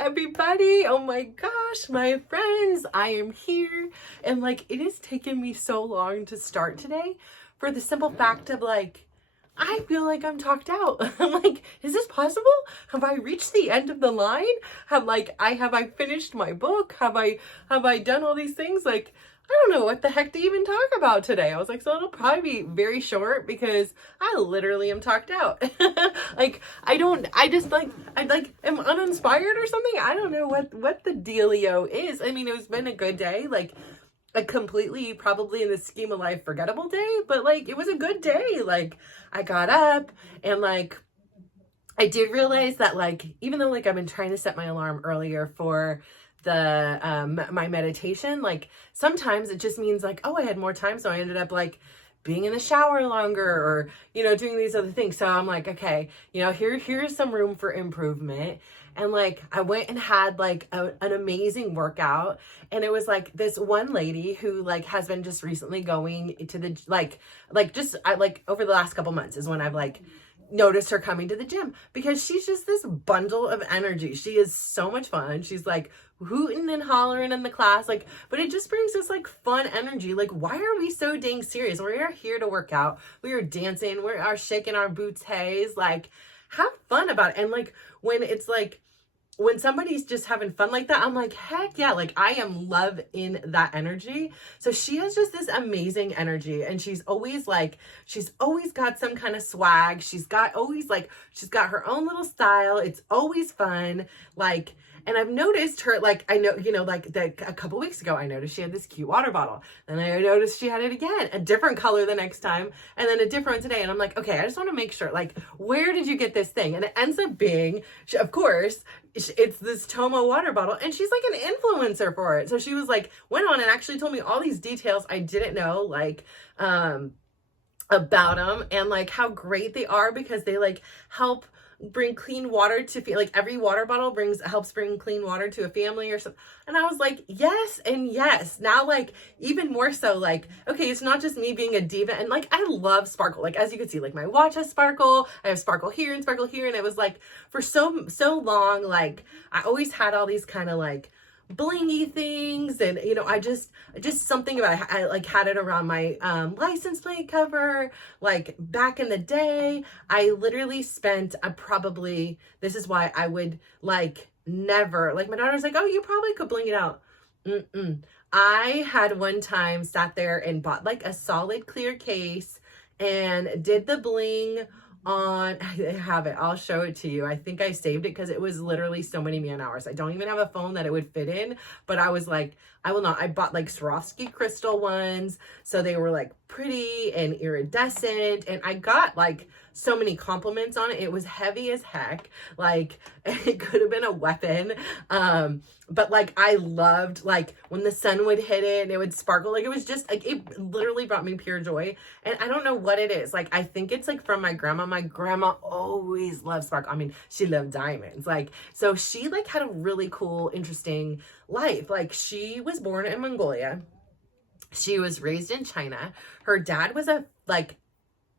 everybody. Oh my gosh, my friends, I am here. And like, it has taken me so long to start today for the simple fact of like, I feel like I'm talked out. I'm like, is this possible? Have I reached the end of the line? Have I finished my book? Have I done all these things? Like, I don't know what the heck to even talk about today. I was like, so it'll probably be very short because I literally am talked out. Like, I am uninspired or something. I don't know what the dealio is. I mean, it's been a good day. Like, a completely, probably in the scheme of life, forgettable day, but like, it was a good day. Like, I got up and like, I did realize that like, even though like I've been trying to set my alarm earlier for the my meditation, like sometimes it just means like, oh, I had more time, so I ended up like being in the shower longer or doing these other things. So I'm like, okay, here's some room for improvement. And like I went and had like an amazing workout, and it was like this one lady who like has been just recently going to the over the last couple months is when I've like noticed her coming to the gym, because she's just this bundle of energy. She is so much fun. She's like hooting and hollering in the class, like, but it just brings this like fun energy. Like, why are we so dang serious? We are here to work out. We are dancing. We are shaking our boots. Hays, like, have fun about it. And like, when somebody's just having fun like that, I'm like, heck yeah, like I am love in that energy. So she has just this amazing energy, and she's always got some kind of swag. She's got her own little style. It's always fun. Like, and I've noticed her, like, I know, a couple weeks ago, I noticed she had this cute water bottle. Then I noticed she had it again, a different color the next time, and then a different one today. And I'm like, okay, I just want to make sure, like, where did you get this thing? And it ends up being, of course, it's this Tomo water bottle, and she's like an influencer for it. So she was like, went on and actually told me all these details I didn't know, like, about them, and like how great they are, because they like help bring clean water to like every water bottle helps bring clean water to a family or something. And I was like, yes and yes. Now, like, even more so, like, okay, it's not just me being a diva, and like I love sparkle. Like, as you can see, like my watch has sparkle. I have sparkle here and sparkle here, and it was like for so long, like I always had all these kind of like blingy things, and I just something about it. I like had it around my license plate cover. Like back in the day, I literally spent probably, this is why I would like never, like my daughter's like, oh, you probably could bling it out. I had one time sat there and bought like a solid clear case and did the bling on, I have it, I'll show it to you. I think I saved it because it was literally so many man hours. I don't even have a phone that it would fit in, but I was like, I will not. I bought like Swarovski crystal ones, so they were like pretty and iridescent, and I got like so many compliments on it. It was heavy as heck, like it could have been a weapon. But like I loved like when the sun would hit it and it would sparkle. Like it was just like, it literally brought me pure joy. And I don't know what it is. Like I think it's like from my grandma. My grandma always loved sparkle. I mean, she loved diamonds. Like, so she like had a really cool, interesting life. Like she was born in Mongolia. She was raised in China. Her dad was a like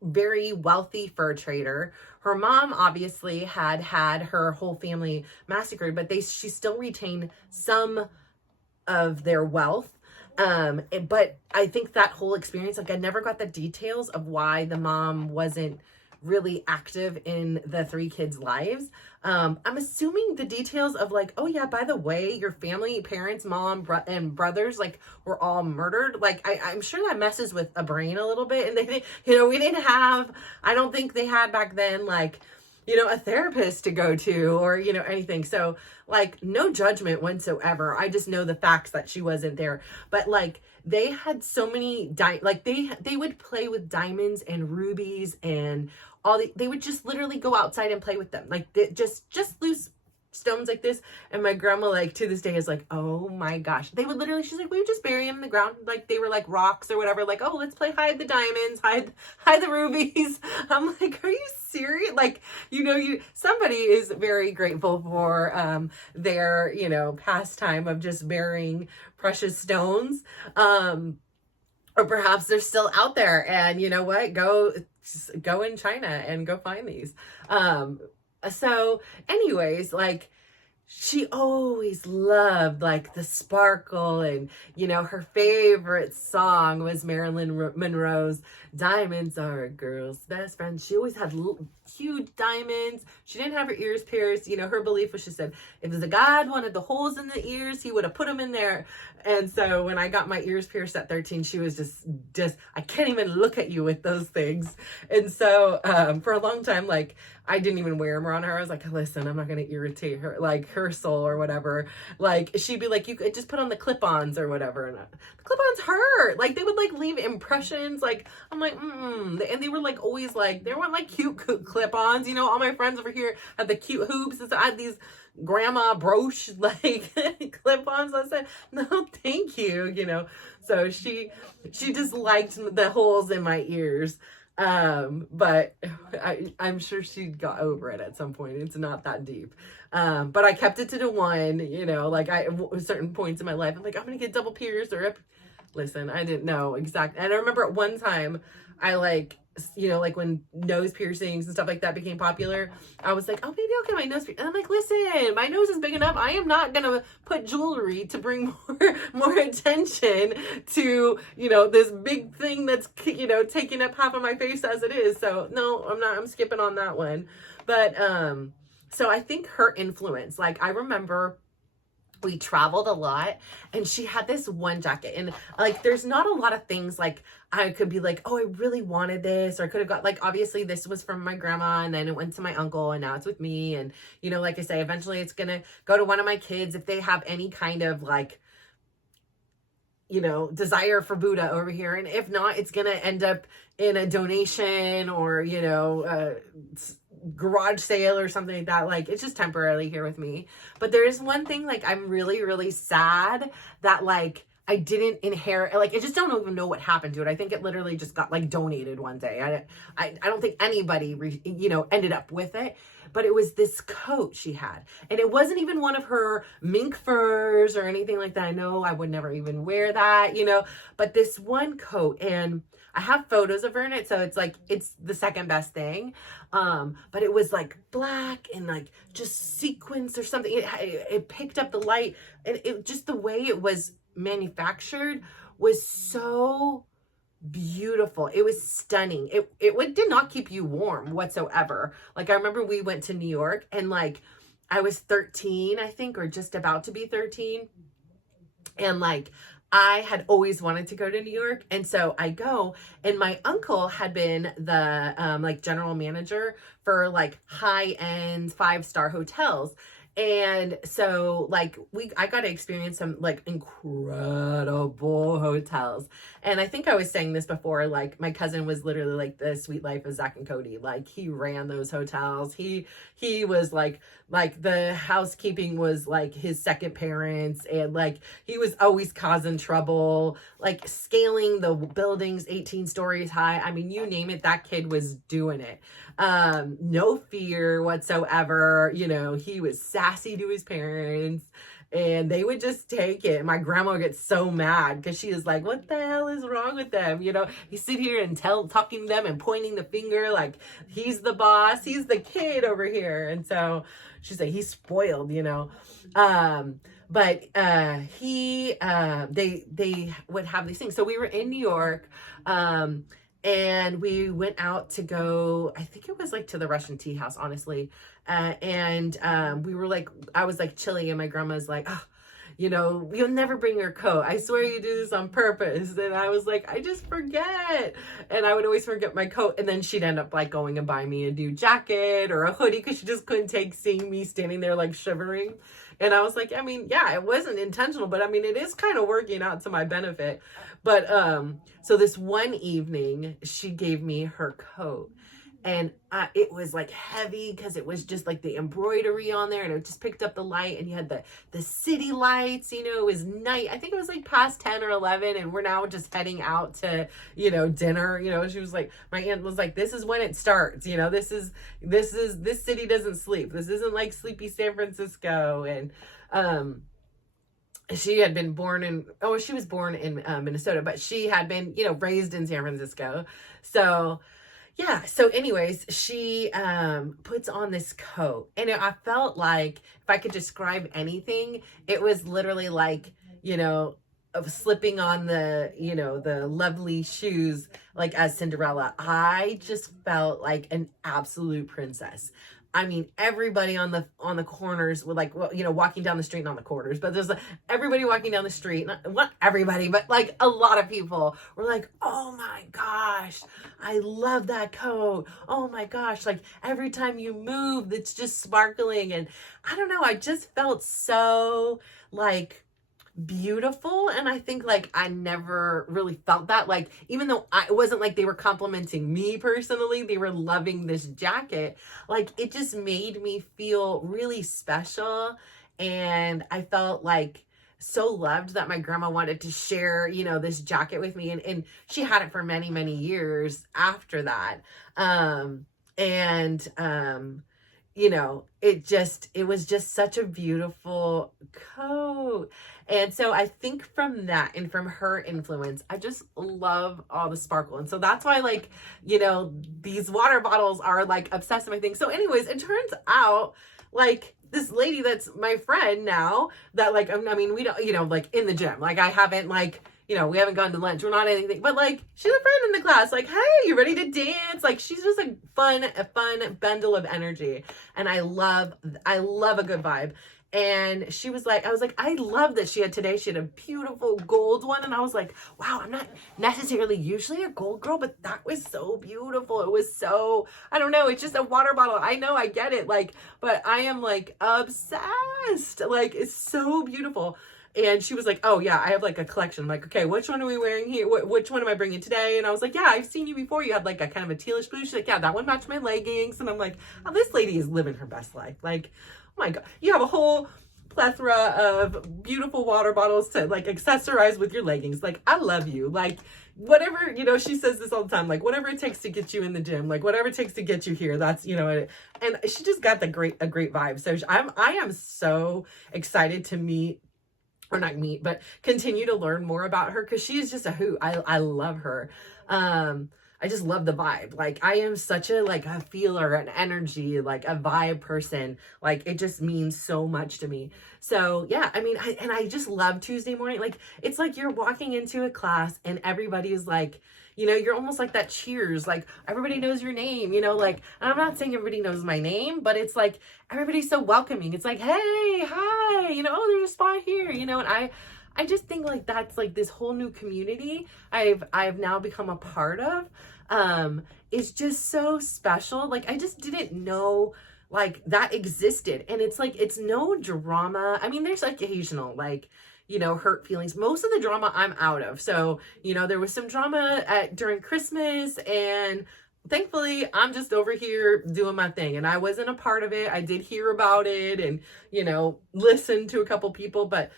very wealthy fur trader. Her mom obviously had her whole family massacred, but she still retained some of their wealth. But I think that whole experience, like I never got the details of why the mom wasn't really active in the three kids' lives. I'm assuming the details of like, oh yeah, by the way, your family, parents, mom, and brothers, like were all murdered. Like I'm sure that messes with a brain a little bit. And they didn't, we didn't have, I don't think they had back then, like, a therapist to go to or, anything. So like no judgment whatsoever. I just know the facts that she wasn't there. But like they had so many, they would play with diamonds and rubies and they would just literally go outside and play with them. Like just loose stones like this. And my grandma, like to this day is like, oh my gosh, they would literally, she's like, we would just bury them in the ground. Like they were like rocks or whatever. Like, oh, let's play hide the diamonds, hide the rubies. I'm like, are you serious? Like, somebody is very grateful for, their, pastime of just burying precious stones. Or perhaps they're still out there and you know what, go in China and go find these. So anyways, like she always loved like the sparkle, and her favorite song was Marilyn Monroe's "Diamonds Are a Girl's Best Friend." She always had huge diamonds. She didn't have her ears pierced. Her belief was, she said, if the God wanted the holes in the ears, he would have put them in there. And so when I got my ears pierced at 13, she was just I can't even look at you with those things. And so for a long time, like, I didn't even wear them around her. I was like, listen, I'm not going to irritate her, like her soul or whatever. Like, she'd be like, you could just put on the clip-ons or whatever. And the clip-ons hurt. Like, they would like leave impressions. Like, I'm like, and they were like always like, they weren't like cute clip-ons. All my friends over here had the cute hoops. And so I had these grandma brooch like clip-ons. I said, no, thank you. So she just liked the holes in my ears. But I'm sure she got over it at some point. It's not that deep. But I kept it to the one, like certain points in my life, I'm like, I'm going to get double pierced listen, I didn't know exactly. And I remember at one time I like when nose piercings and stuff like that became popular, I was like, oh, maybe I'll get my nose pierced. And I'm like, listen, my nose is big enough. I am not going to put jewelry to bring more attention to, this big thing that's, taking up half of my face as it is. So no, I'm skipping on that one. But, so I think her influence, like I remember we traveled a lot, and she had this one jacket, and like there's not a lot of things like I could be like, oh, I really wanted this, or I could have got, like, obviously this was from my grandma, and then it went to my uncle, and now it's with me. And like I say, eventually it's gonna go to one of my kids if they have any kind of like desire for Buddha over here. And if not, it's gonna end up in a donation or garage sale or something like that. Like, it's just temporarily here with me. But there is one thing, like, I'm really, really sad that like I didn't inherit. Like, I just don't even know what happened to it. I think it literally just got like donated one day. I don't think anybody ended up with it. But it was this coat she had, and it wasn't even one of her mink furs or anything like that. I know I would never even wear that, but this one coat, and I have photos of her in it, so it's like, it's the second best thing. But it was like black and like just sequins or something. It picked up the light, and it just, the way it was manufactured was so beautiful. It was stunning. It did not keep you warm whatsoever. Like, I remember we went to New York, and like I was 13, I think, or just about to be 13. And like, I had always wanted to go to New York. And so I go, and my uncle had been the like general manager for like high-end 5-star hotels. And so like I got to experience some like incredible hotels. And I think I was saying this before, like my cousin was literally like the sweet life of Zach and Cody. Like, he ran those hotels. He was like the housekeeping was like his second parents, and like he was always causing trouble, like scaling the buildings 18 stories high. I mean, you name it, that kid was doing it. No fear whatsoever. He was sassy to his parents, and they would just take it. My grandma gets so mad because she is like, what the hell is wrong with them? You sit here and talking to them and pointing the finger like he's the boss, he's the kid over here. And so she's like, he's spoiled, but they would have these things. So we were in New York, and we went out to go, I think it was like to the Russian tea house, honestly. And we were like, I was like chilling, and my grandma's like, oh, you'll never bring your coat. I swear you do this on purpose. And I was like, I just forget. And I would always forget my coat. And then she'd end up like going and buying me a new jacket or a hoodie, because she just couldn't take seeing me standing there like shivering. And I was like, I mean, yeah, it wasn't intentional, but I mean, it is kind of working out to my benefit. But so this one evening, she gave me her coat. And it was like heavy because it was just like the embroidery on there, and it just picked up the light, and you had the city lights, it was night. I think it was like past 10 or 11, and we're now just heading out to, dinner. She was like, my aunt was like, this is when it starts. This city doesn't sleep. This isn't like sleepy San Francisco. And, she had been she was born in Minnesota, but she had been, raised in San Francisco. So, Yeah, so anyways, she puts on this coat, and I felt like if I could describe anything, it was literally like, you know, of slipping on the, the lovely shoes like as Cinderella. I just felt like an absolute princess. I mean, everybody on the corners were like, well, walking down the street, not the corners, but there's like everybody walking down the street, not everybody, but like a lot of people were like, oh my gosh, I love that coat. Oh my gosh. Like every time you move, it's just sparkling. And I don't know, I just felt so like beautiful. And I think like I never really felt that, like, even though it wasn't like they were complimenting me personally, they were loving this jacket. Like it just made me feel really special. And I felt like so loved that my grandma wanted to share, this jacket with me. And she had it for many, many years after that. And it was just such a beautiful coat. And so I think from that and from her influence, I just love all the sparkle. And so that's why, like, these water bottles are like obsessive, I think. So anyways, it turns out like this lady that's my friend now, that like, I mean, we don't, like in the gym, like I haven't like, we haven't gone to lunch. We're not anything, but like, she's a friend in the class. Like, hey, you ready to dance? Like, she's just a fun bundle of energy. And I love a good vibe. And she was like, I was like, I love that she had today. She had a beautiful gold one. And I was like, wow, I'm not necessarily usually a gold girl, but that was so beautiful. It was so, I don't know. It's just a water bottle. I know, I get it. Like, but I am like obsessed. Like, it's so beautiful. And she was like, oh yeah, I have like a collection. I'm like, okay, which one are we wearing here? Which one am I bringing today? And I was like, yeah, I've seen you before. You had like a kind of a tealish blue. She's like, yeah, that one matched my leggings. And I'm like, oh, this lady is living her best life. Like, oh my God, you have a whole plethora of beautiful water bottles to like accessorize with your leggings. Like, I love you. Like, whatever, she says this all the time, like whatever it takes to get you in the gym, like whatever it takes to get you here, that's, and she just got a great vibe. So I am so excited to or not meet, but continue to learn more about her, because she is just a hoot. I love her. I just love the vibe. Like, I am such a feeler, an energy, like a vibe person. Like, it just means so much to me. So yeah, I mean, I just love Tuesday morning. Like, it's like you're walking into a class and everybody's like, you're almost like that Cheers, like everybody knows your name, like, and I'm not saying everybody knows my name, but it's like, everybody's so welcoming. It's like, hey, hi, oh, there's a spot here, and I just think like that's like this whole new community I've now become a part of, is just so special. Like, I just didn't know like that existed. And it's like, it's no drama. I mean, there's like occasional, like, hurt feelings. Most of the drama I'm out of. So, there was some drama during Christmas, and thankfully I'm just over here doing my thing, and I wasn't a part of it. I did hear about it and, listen to a couple people, but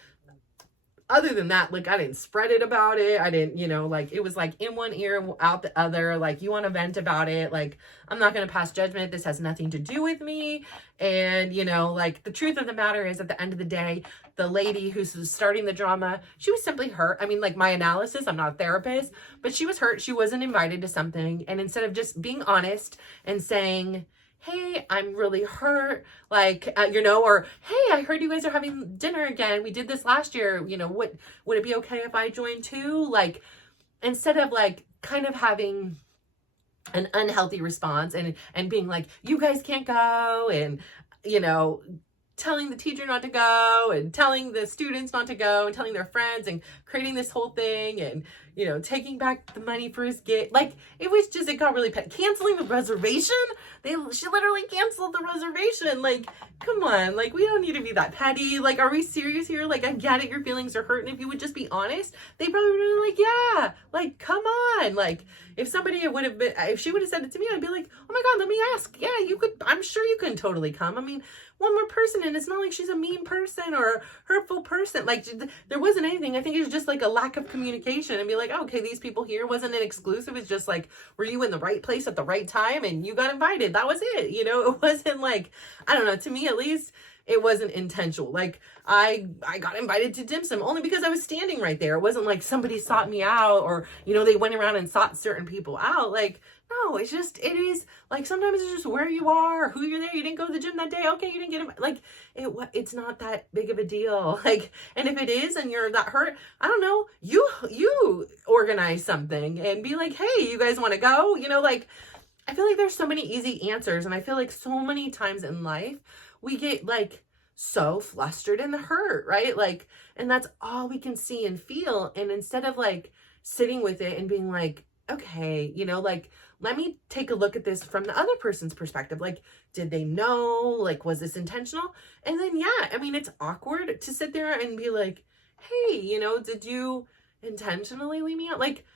other than that, like, I didn't spread it about it. I didn't, like, it was like in one ear, out the other. Like, you want to vent about it. Like, I'm not going to pass judgment. This has nothing to do with me. And, like, the truth of the matter is, at the end of the day, the lady who's starting the drama, she was simply hurt. I mean, like, my analysis, I'm not a therapist, but she was hurt. She wasn't invited to something. And instead of just being honest and saying, hey, I'm really hurt, like, or, hey, I heard you guys are having dinner again. We did this last year. Would it be okay if I joined too? Like, instead of like kind of having an unhealthy response and being like, you guys can't go, and, telling the teacher not to go, and telling the students not to go, and telling their friends, and creating this whole thing, and, taking back the money for his gift. Like, it got really petty. Canceling the reservation. She literally canceled the reservation. Like, come on. Like, we don't need to be that petty. Like, are we serious here? Like, I get it. Your feelings are hurt. And if you would just be honest, they probably would have been like, yeah, like, come on. Like, if she would have said it to me, I'd be like, oh my God, let me ask. Yeah, I'm sure you can totally come. I mean, one more person, and it's not like she's a mean person or a hurtful person. Like, there wasn't anything. I think it was just like a lack of communication, and be like, oh, okay, these people here, wasn't an exclusive. It's just like, were you in the right place at the right time and you got invited? That was it. It wasn't like, I don't know, to me at least, it wasn't intentional. Like, I got invited to dim sum only because I was standing right there. It wasn't like somebody sought me out, or, they went around and sought certain people out. Like, No, it's just, it is like, sometimes it's just where you are, who you're there. You didn't go to the gym that day. Okay, you didn't get it. Like, it's not that big of a deal. Like, and if it is, and you're that hurt, I don't know, you organize something and be like, hey, you guys want to go? Like, I feel like there's so many easy answers. And I feel like so many times in life, we get like so flustered and hurt, right? Like, and that's all we can see and feel. And instead of like sitting with it and being like, okay, like, let me take a look at this from the other person's perspective. Like, did they know? Like, was this intentional? And then, yeah, I mean, it's awkward to sit there and be like, hey, did you intentionally leave me out? Like,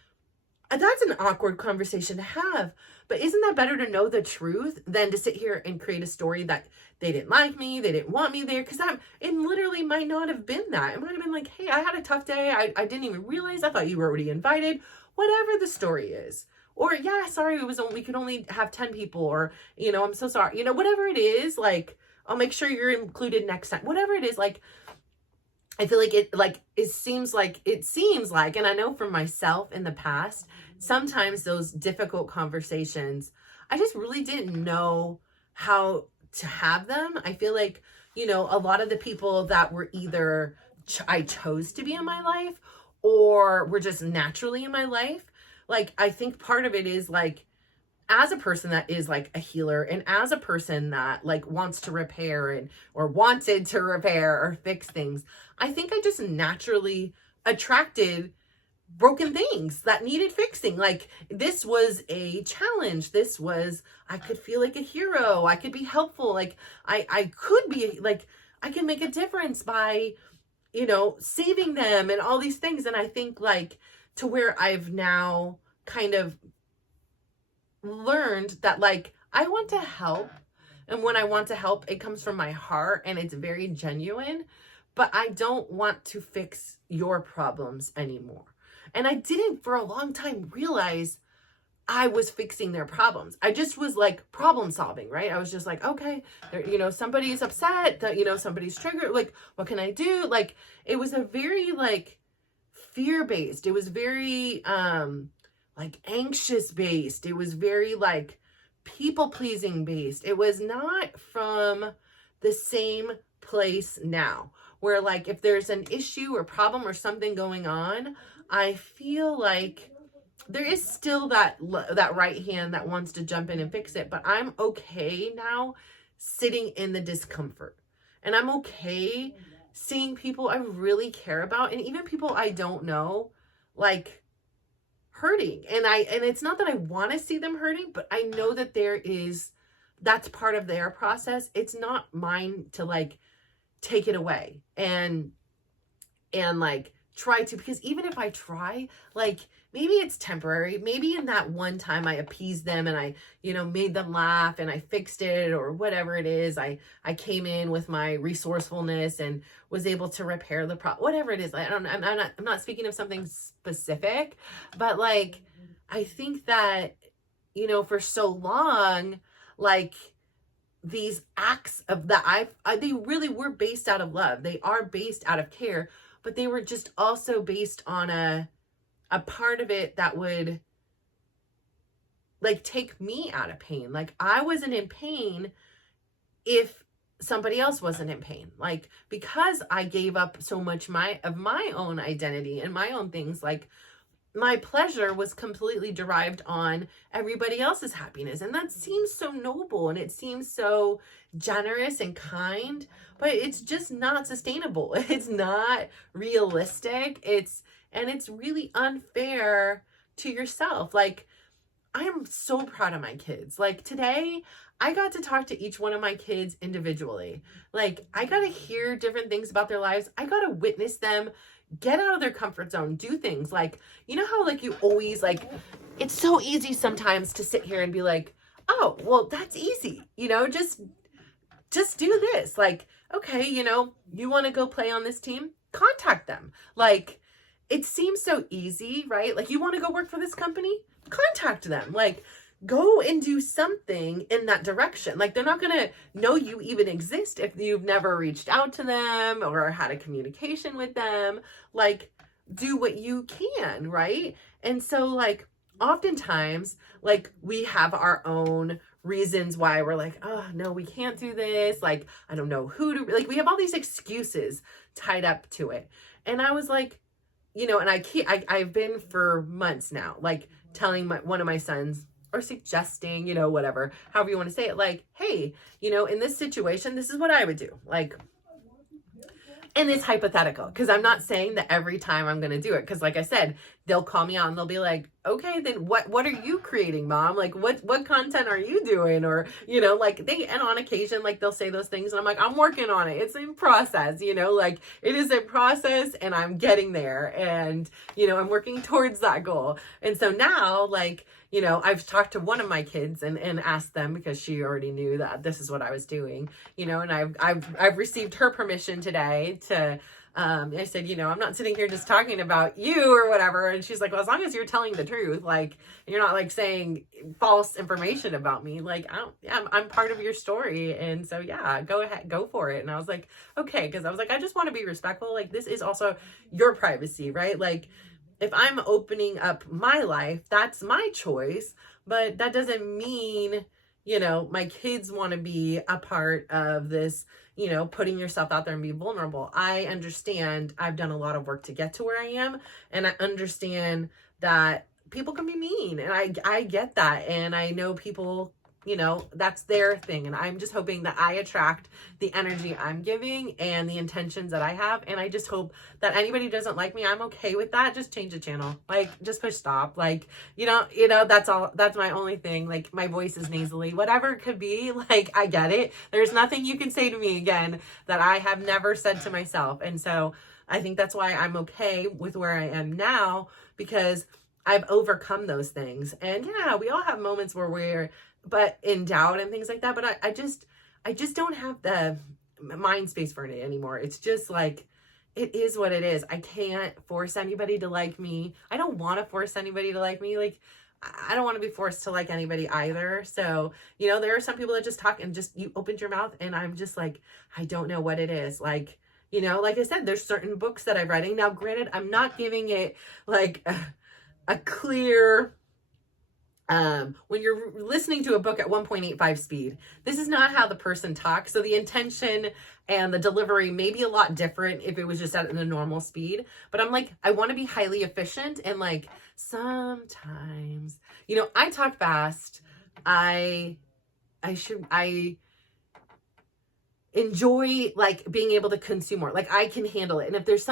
that's an awkward conversation to have. But isn't that better to know the truth than to sit here and create a story that they didn't like me, they didn't want me there? Because it literally might not have been that. It might have been like, hey, I had a tough day. I didn't even realize. I thought you were already invited. Whatever the story is. Or, yeah, sorry, we could only have 10 people. Or, I'm so sorry. Whatever it is, like, I'll make sure you're included next time. Whatever it is, like, I feel like it seems like, and I know for myself in the past, sometimes those difficult conversations, I just really didn't know how to have them. I feel like, a lot of the people that were either I chose to be in my life or were just naturally in my life. Like, I think part of it is like, as a person that is like a healer and as a person that like wants to repair or wanted to repair or fix things, I think I just naturally attracted broken things that needed fixing. Like, this was a challenge. I could feel like a hero. I could be helpful. Like, I could be like, I can make a difference by, saving them and all these things. And I think like to where I've now kind of learned that like, I want to help. And when I want to help, it comes from my heart and it's very genuine, but I don't want to fix your problems anymore. And I didn't for a long time realize I was fixing their problems. I just was like problem solving, right? I was just like, okay, somebody's upset, that, somebody's triggered. Like, what can I do? Like, it was a very like fear-based. It was very like anxious based. It was very like people-pleasing based. It was not from the same place now, where like if there's an issue or problem or something going on, I feel like there is still that right hand that wants to jump in and fix it, but I'm okay now sitting in the discomfort. And I'm okay seeing people I really care about and even people I don't know like hurting. And it's not that I want to see them hurting, but I know that that's part of their process. It's not mine to like take it away and like try to, because even if I try, like maybe it's temporary. Maybe in that one time I appeased them and I, made them laugh and I fixed it or whatever it is. I came in with my resourcefulness and was able to repair the problem, whatever it is. I'm not speaking of something specific, but like, I think that, for so long, like these acts of that they really were based out of love. They are based out of care, but they were just also based on a part of it that would like take me out of pain. Like, I wasn't in pain if somebody else wasn't in pain. Like, because I gave up so much of my own identity and my own things, like my pleasure was completely derived on everybody else's happiness. And that seems so noble and it seems so generous and kind, but it's just not sustainable. It's not realistic. It's really unfair to yourself. Like, I'm so proud of my kids. Like, today I got to talk to each one of my kids individually. Like, I got to hear different things about their lives. I got to witness them get out of their comfort zone, do things like, how like you always like, it's so easy sometimes to sit here and be like, oh, well, that's easy. Just do this. Like, okay, you want to go play on this team? Contact them. Like, it seems so easy, right? Like, you want to go work for this company? Contact them. Like, go and do something in that direction. Like, they're not going to know you even exist if you've never reached out to them or had a communication with them. Like, do what you can, right? And so, like, oftentimes, like, we have our own reasons why we're like, oh no, we can't do this. Like, I don't know who to, like, we have all these excuses tied up to it. And I was like, and I've been for months now, like telling one of my sons, or suggesting, whatever, however you want to say it, like, hey, in this situation, this is what I would do. Like, and it's hypothetical, because I'm not saying that every time I'm going to do it. Because like I said, they'll call me out and they'll be like, okay, then what are you creating, Mom? Like, what content are you doing? Or, like and on occasion, like they'll say those things and I'm like, I'm working on it. It's in process, like it is a process and I'm getting there, and, I'm working towards that goal. And so now, like, I've talked to one of my kids and asked them, because she already knew that this is what I was doing, and I've received her permission today to, I said, I'm not sitting here just talking about you or whatever. And she's like, well, as long as you're telling the truth, like, you're not like saying false information about me. Like, I'm part of your story. And so, yeah, go ahead, go for it. And I was like, okay. Cause I was like, I just want to be respectful. Like, this is also your privacy, right? Like, if I'm opening up my life, that's my choice, but that doesn't mean, my kids want to be a part of this, putting yourself out there and be vulnerable. I understand I've done a lot of work to get to where I am, and I understand that people can be mean, and I get that. And I know people, that's their thing. And I'm just hoping that I attract the energy I'm giving and the intentions that I have. And I just hope that anybody who doesn't like me, I'm okay with that. Just change the channel. Like, just push stop. Like, that's all. That's my only thing. Like, my voice is nasally, whatever it could be. Like, I get it. There's nothing you can say to me again that I have never said to myself. And so I think that's why I'm okay with where I am now, because I've overcome those things. And yeah, we all have moments where we're in doubt and things like that. But I just don't have the mind space for it anymore. It's just like, it is what it is. I can't force anybody to like me. I don't want to force anybody to like me. Like, I don't want to be forced to like anybody either. So, there are some people that just talk and just, you opened your mouth and I'm just like, I don't know what it is. Like, like I said, there's certain books that I'm writing. Now, granted, I'm not giving it like a clear, when you're listening to a book at 1.85 speed, this is not how the person talks. So the intention and the delivery may be a lot different if it was just at the normal speed. But I'm like, I want to be highly efficient. And like, sometimes, I talk fast. I enjoy like being able to consume more. Like, I can handle it. And if there's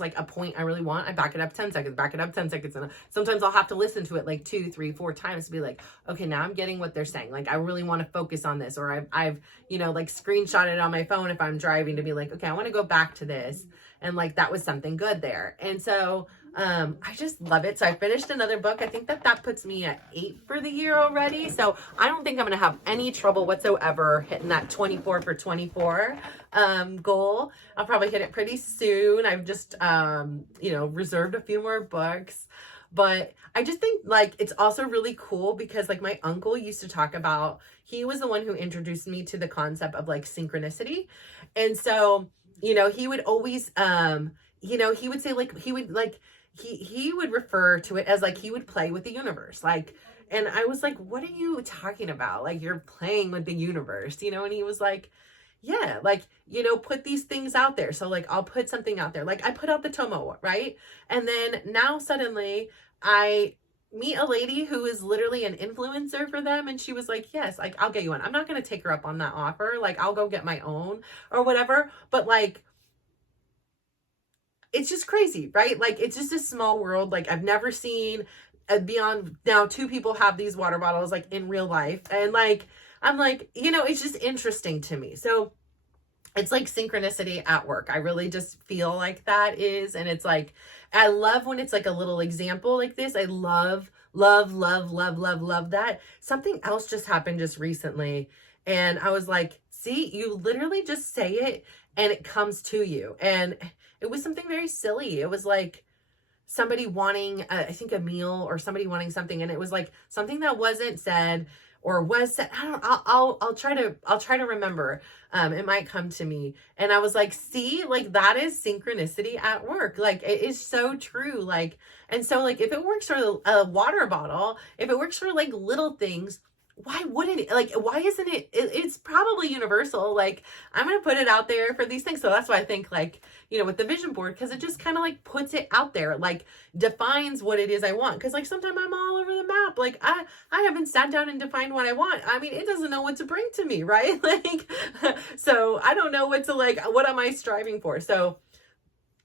like a point I really want, I back it up 10 seconds, back it up 10 seconds. And sometimes I'll have to listen to it like 2, 3, 4 times to be like, okay, now I'm getting what they're saying. Like, I really want to focus on this. Or I've, like screenshot it on my phone if I'm driving to be like, okay, I want to go back to this. And like, that was something good there. And so, I just love it. So I finished another book. I think that puts me at 8 for the year already. So I don't think I'm going to have any trouble whatsoever hitting that 24 for 24 goal. I'll probably hit it pretty soon. I've just, reserved a few more books. But I just think like it's also really cool because like my uncle used to talk about, he was the one who introduced me to the concept of like synchronicity. And so, he would always, he would say like, he would refer to it as like, he would play with the universe. Like, and I was like, what are you talking about? Like, you're playing with the universe, and he was like, yeah, like, put these things out there. So like, I'll put something out there. Like, I put out the Tomo, right? And then now suddenly I meet a lady who is literally an influencer for them. And she was like, yes, like, I'll get you one. I'm not going to take her up on that offer. Like, I'll go get my own or whatever. But like, it's just crazy, right? Like, it's just a small world. Like, I've never seen beyond now 2 people have these water bottles like in real life. And like, I'm like, it's just interesting to me. So it's like synchronicity at work. I really just feel like that is. And it's like, I love when it's like a little example like this. I love that. Something else just happened just recently. And I was like, see, you literally just say it and it comes to you. And it was something very silly. It was like somebody wanting, I think a meal or somebody wanting something. And it was like something that wasn't said or was set. I don't, I'll try to remember. It might come to me. And I was like, see, like that is synchronicity at work. Like it is so true. Like, and so like, if it works for a water bottle, if it works for like little things, why wouldn't it? Like, why isn't it's probably universal. Like, I'm going to put it out there for these things. So that's why I think, like, you know, with the vision board, because it just kind of like puts it out there, like defines what it is I want. Because like sometimes I'm all over the map. Like I haven't sat down and defined what I want. I mean, it doesn't know what to bring to me, right? Like, so I don't know what to like, what am I striving for? So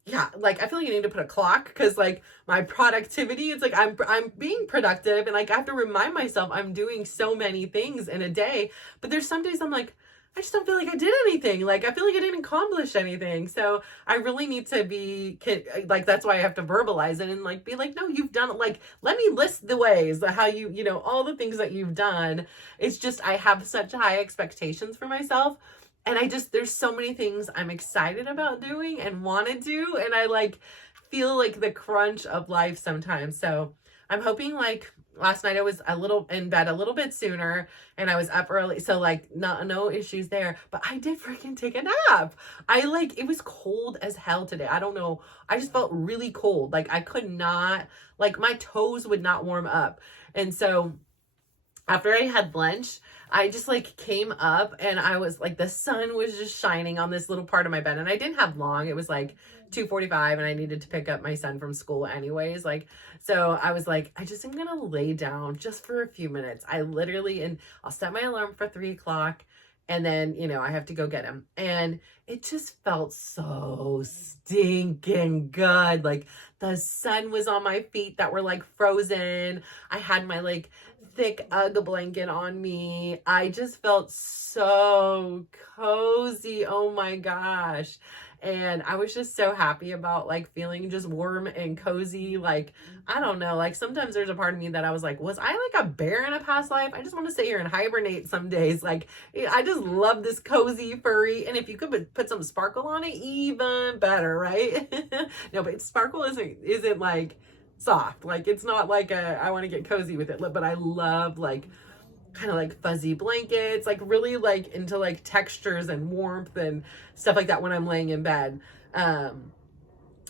yeah, like I feel like you need to put a clock, because like my productivity, it's like I'm being productive, and like I have to remind myself I'm doing so many things in a day. But there's some days I'm like, I just don't feel like I did anything. Like I feel like I didn't accomplish anything. So I really need to be like, that's why I have to verbalize it and like be like, no, you've done it. Like, let me list the ways how you know, all the things that you've done. It's just I have such high expectations for myself. And there's so many things I'm excited about doing and want to do. And I like feel like the crunch of life sometimes. So I'm hoping, like last night I was a little in bed a little bit sooner and I was up early. So like no issues there, but I did freaking take a nap. It was cold as hell today. I don't know. I just felt really cold. Like I could not, like my toes would not warm up. And so after I had lunch, I just like came up and I was like, the sun was just shining on this little part of my bed, and I didn't have long. It was like 2:45 and I needed to pick up my son from school anyways. Like, so I was like, I just am going to lay down just for a few minutes. And I'll set my alarm for 3:00. And then, you know, I have to go get him. And it just felt so stinking good. Like the sun was on my feet that were like frozen. I had my like thick UGG blanket on me. I just felt so cozy. Oh my gosh. And I was just so happy about like feeling just warm and cozy. Like, I don't know, like sometimes there's a part of me that I was was I like a bear in a past life? I just want to sit here and hibernate some days. Like, I just love this cozy furry. And if you could put some sparkle on it, even better, right? No, but sparkle isn't like soft. Like, it's not like I want to get cozy with it. But I love like kind of like fuzzy blankets, like really like into like textures and warmth and stuff like that when I'm laying in bed.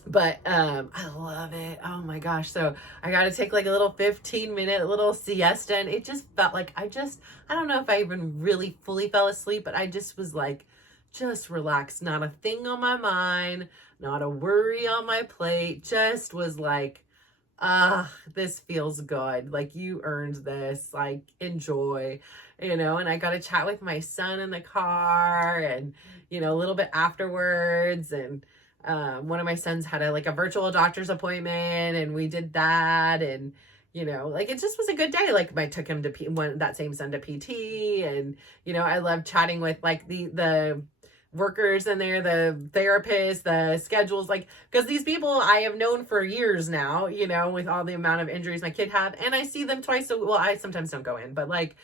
But I love it. Oh my gosh. So I got to take like a little 15-minute little siesta, and it just felt like I don't know if I even really fully fell asleep, but I just was like, just relaxed. Not a thing on my mind, not a worry on my plate. Just was like, this feels good. Like, you earned this, like, enjoy, you know. And I got to chat with my son in the car, and, you know, a little bit afterwards. And, one of my sons had a virtual doctor's appointment, and we did that. And, you know, like, it just was a good day. Like, I took him to that same son to PT, and, you know, I love chatting with like the workers in there, the therapists, the schedules, like, because these people I have known for years now, you know, with all the amount of injuries my kid had, and I see them twice. So, well, I sometimes don't go in, but like,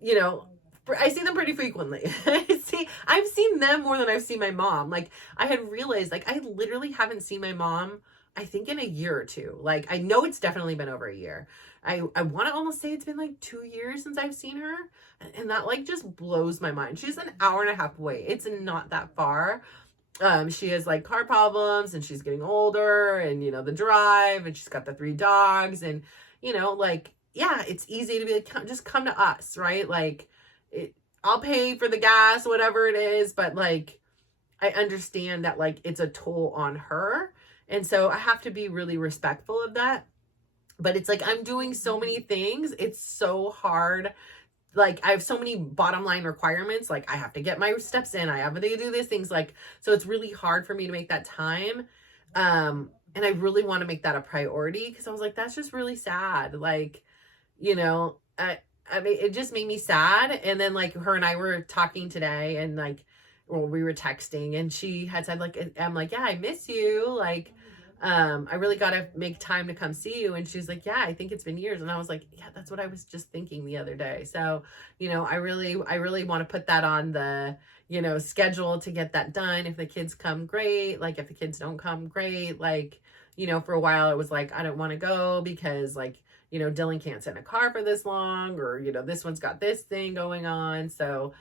you know, I see them pretty frequently. I've seen them more than I've seen my mom. Like, I had realized, like, I literally haven't seen my mom, I think, in a year or two. Like, I know it's definitely been over a year. I want to almost say it's been like 2 years since I've seen her. And that like just blows my mind. She's an hour and a half away. It's not that far. She has like car problems, and she's getting older, and, you know, the drive, and she's got the 3 dogs, and, you know, like, yeah, it's easy to be like, just come to us, right? Like, I'll pay for the gas, whatever it is. But like, I understand that like it's a toll on her. And so I have to be really respectful of that. But it's like, I'm doing so many things. It's so hard. Like, I have so many bottom line requirements. Like, I have to get my steps in. I have to do these things. Like, so it's really hard for me to make that time. And I really want to make that a priority, because I was like, that's just really sad. Like, you know, I mean, it just made me sad. And then like, her and I were talking today, and like, well, we were texting, and she had said like, I'm like, yeah, I miss you. Like, I really got to make time to come see you. And she's like, yeah, I think it's been years. And I was like, yeah, that's what I was just thinking the other day. So, you know, I really want to put that on the, you know, schedule to get that done. If the kids come, great. Like, if the kids don't come, great. Like, you know, for a while it was like, I don't want to go because like, Dylan can't sit in a car for this long, or, this one's got this thing going on. So,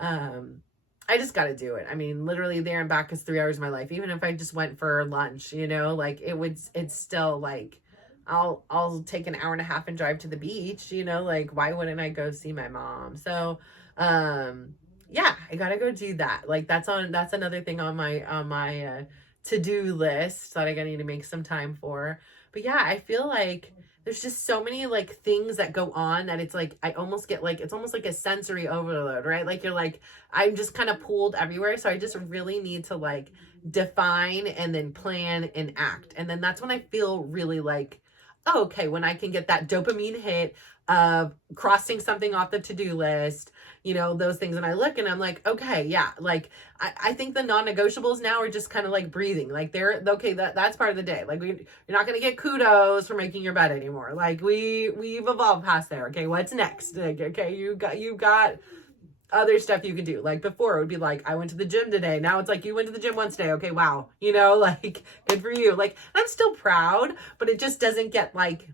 I just got to do it. I mean, literally there and back is 3 hours of my life. Even if I just went for lunch, like it's still like, I'll take an hour and a half and drive to the beach, like why wouldn't I go see my mom? So, yeah, I gotta go do that. Like that's another thing on my to-do list that I need to make some time for. But yeah, I feel like there's just so many like things that go on that it's like I almost get like, it's almost like a sensory overload, right? Like you're like, I'm just kind of pulled everywhere. So I just really need to like define and then plan and act. And then that's when I feel really like, oh, okay, when I can get that dopamine hit of crossing something off the to-do list, those things. And I look and I'm like, okay, yeah, like I think the non-negotiables now are just kind of like breathing. Like they're okay, that's part of the day. Like you're not gonna get kudos for making your bed anymore. Like we've evolved past there. Okay, what's next? Like, okay, you got other stuff you can do. Like before it would be like, I went to the gym today. Now it's like, you went to the gym once today. Okay, wow. Like good for you. Like I'm still proud, but it just doesn't get like,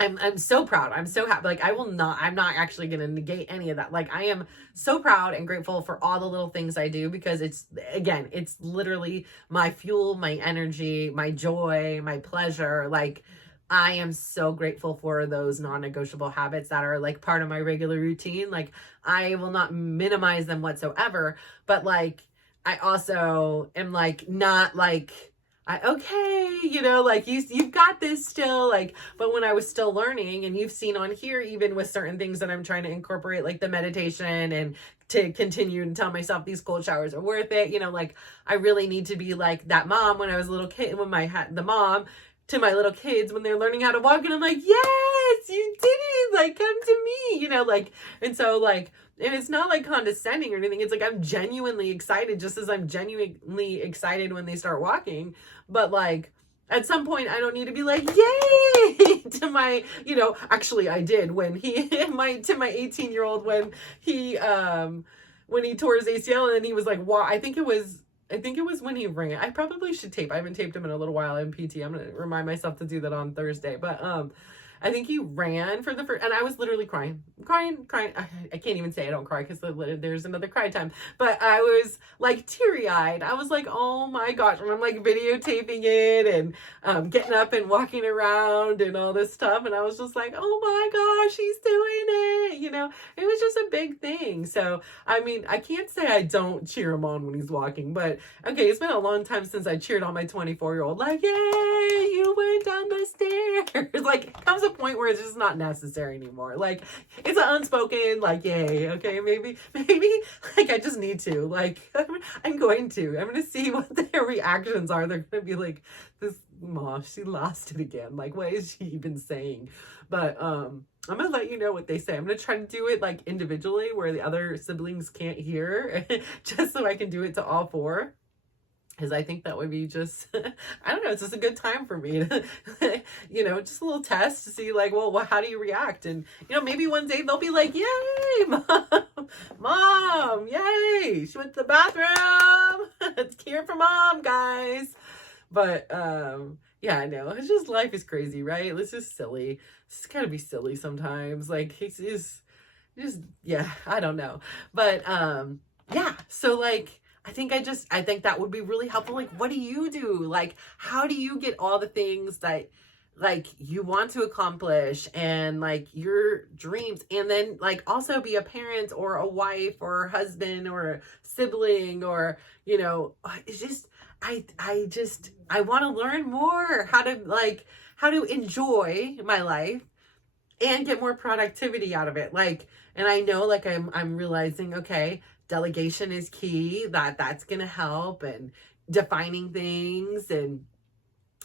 I'm so proud. I'm so happy. Like I'm not actually going to negate any of that. Like I am so proud and grateful for all the little things I do, because it's literally my fuel, my energy, my joy, my pleasure. Like I am so grateful for those non-negotiable habits that are like part of my regular routine. Like I will not minimize them whatsoever, but like I also am like not like like you've got this still, like, but when I was still learning, and you've seen on here, even with certain things that I'm trying to incorporate, like the meditation, and to continue and tell myself these cold showers are worth it, like I really need to be like that mom when I was a little kid, when I had the mom to my little kids when they're learning how to walk, and I'm like, yes, you did it, like come to me, like, and so like, and it's not like condescending or anything. It's like I'm genuinely excited, just as I'm genuinely excited when they start walking. But like at some point I don't need to be like, yay to my, actually I did when to my 18-year-old when he tore his ACL, and he was like, wow, I think it was when he ran. I probably should tape. I haven't taped him in a little while in PT. I'm going to remind myself to do that on Thursday. But I think he ran for the first, and I was literally crying. I can't even say I don't cry because there's another cry time. But I was like teary-eyed. I was like, oh my gosh. And I'm like videotaping it and getting up and walking around and all this stuff. And I was just like, oh my gosh, he's doing it. It was just a big thing. So, I mean, I can't say I don't cheer him on when he's walking. But, okay, it's been a long time since I cheered on my 24-year-old. Like, yay, you went down the stairs. Like, it comes a point where it's just not necessary anymore. Like it's an unspoken like, yay, okay, maybe like I just need to, like I'm going to see what their reactions are. They're gonna be like, this mom, she lost it again, like what is she even saying? But I'm gonna let you know what they say. I'm gonna try to do it like individually where the other siblings can't hear just so I can do it to all four. Because I think that would be just, I don't know, it's just a good time for me to, just a little test to see like, well, how do you react? And, maybe one day they'll be like, yay, mom, yay, she went to the bathroom. Let's cheer for mom, guys. But, yeah, I know. It's just, life is crazy, right? It's just silly. It's gotta be silly sometimes. Like, it's just, yeah, I don't know. But, yeah, so like, I think that would be really helpful. Like, what do you do? Like, how do you get all the things that like you want to accomplish and like your dreams, and then like also be a parent or a wife or a husband or a sibling, or, it's just, I want to learn more how to enjoy my life and get more productivity out of it. Like, and I know like I'm realizing, okay, delegation is key, that's going to help, and defining things. And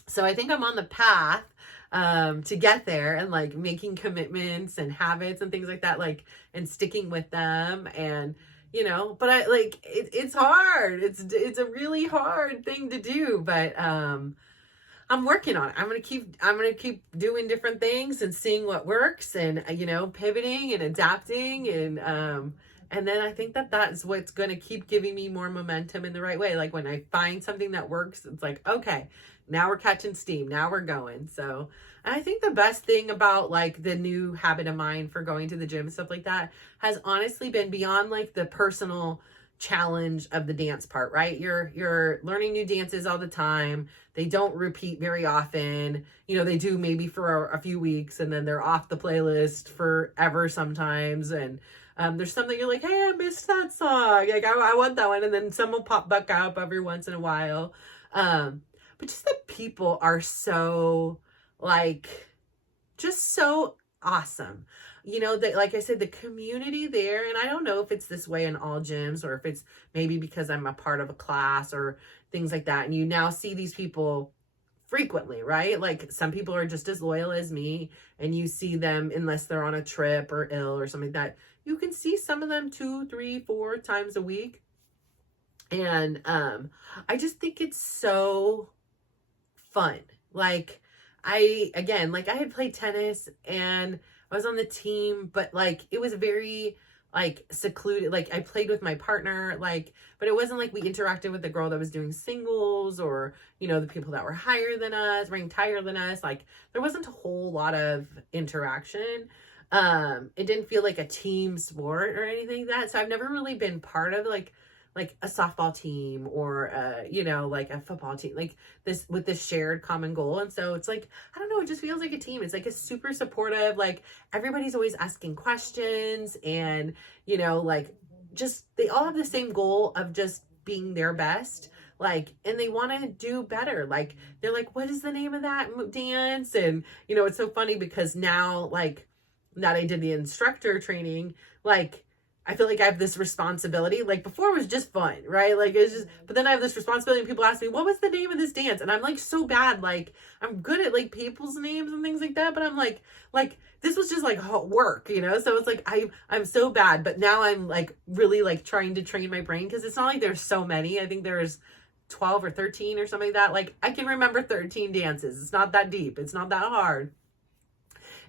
so I think I'm on the path to get there, and like making commitments and habits and things like that, like, and sticking with them. And, but I like, it's hard. It's a really hard thing to do, but, I'm working on it. I'm going to keep doing different things and seeing what works, and, pivoting and adapting, and, And then I think that that's what's going to keep giving me more momentum in the right way. Like when I find something that works, it's like, okay, now we're catching steam. Now we're going. So, and I think the best thing about like the new habit of mine for going to the gym and stuff like that has honestly been beyond like the personal challenge of the dance part, right? You're learning new dances all the time. They don't repeat very often. You know, they do maybe for a few weeks and then they're off the playlist forever sometimes. And there's something you're like, hey, I missed that song. Like, I want that one. And then some will pop back up every once in a while. But just that people are so, like, just so awesome. You know, that, like I said, the community there, and I don't know if it's this way in all gyms or if it's maybe because I'm a part of a class or things like that. And you now see these people frequently, right? Like some people are just as loyal as me, and you see them unless they're on a trip or ill or something like that. You can see some of them 2, 3, 4 times a week. And I just think it's so fun. Like I had played tennis and I was on the team, but like it was very like secluded. Like I played with my partner, like, but it wasn't like we interacted with the girl that was doing singles or, you know, the people that were higher than us, ranked higher than us. Like there wasn't a whole lot of interaction. It didn't feel like a team sport or anything like that. So I've never really been part of like a softball team or you know, like a football team, like this with this shared common goal. And so it's like, I don't know, it just feels like a team. It's like a super supportive, like everybody's always asking questions and, you know, like just they all have the same goal of just being their best. Like, and they want to do better. Like, they're like, what is the name of that dance? And, you know, it's so funny because now, like, that I did the instructor training, like, I feel like I have this responsibility. Like before it was just fun, right? Like it's just, but then I have this responsibility and people ask me, what was the name of this dance? And I'm like so bad. Like I'm good at like people's names and things like that. But I'm like this was just like work, you know? So it's like, I'm so bad, but now I'm like really like trying to train my brain. Cause it's not like there's so many. I think there's 12 or 13 or something like that. Like I can remember 13 dances. It's not that deep. It's not that hard.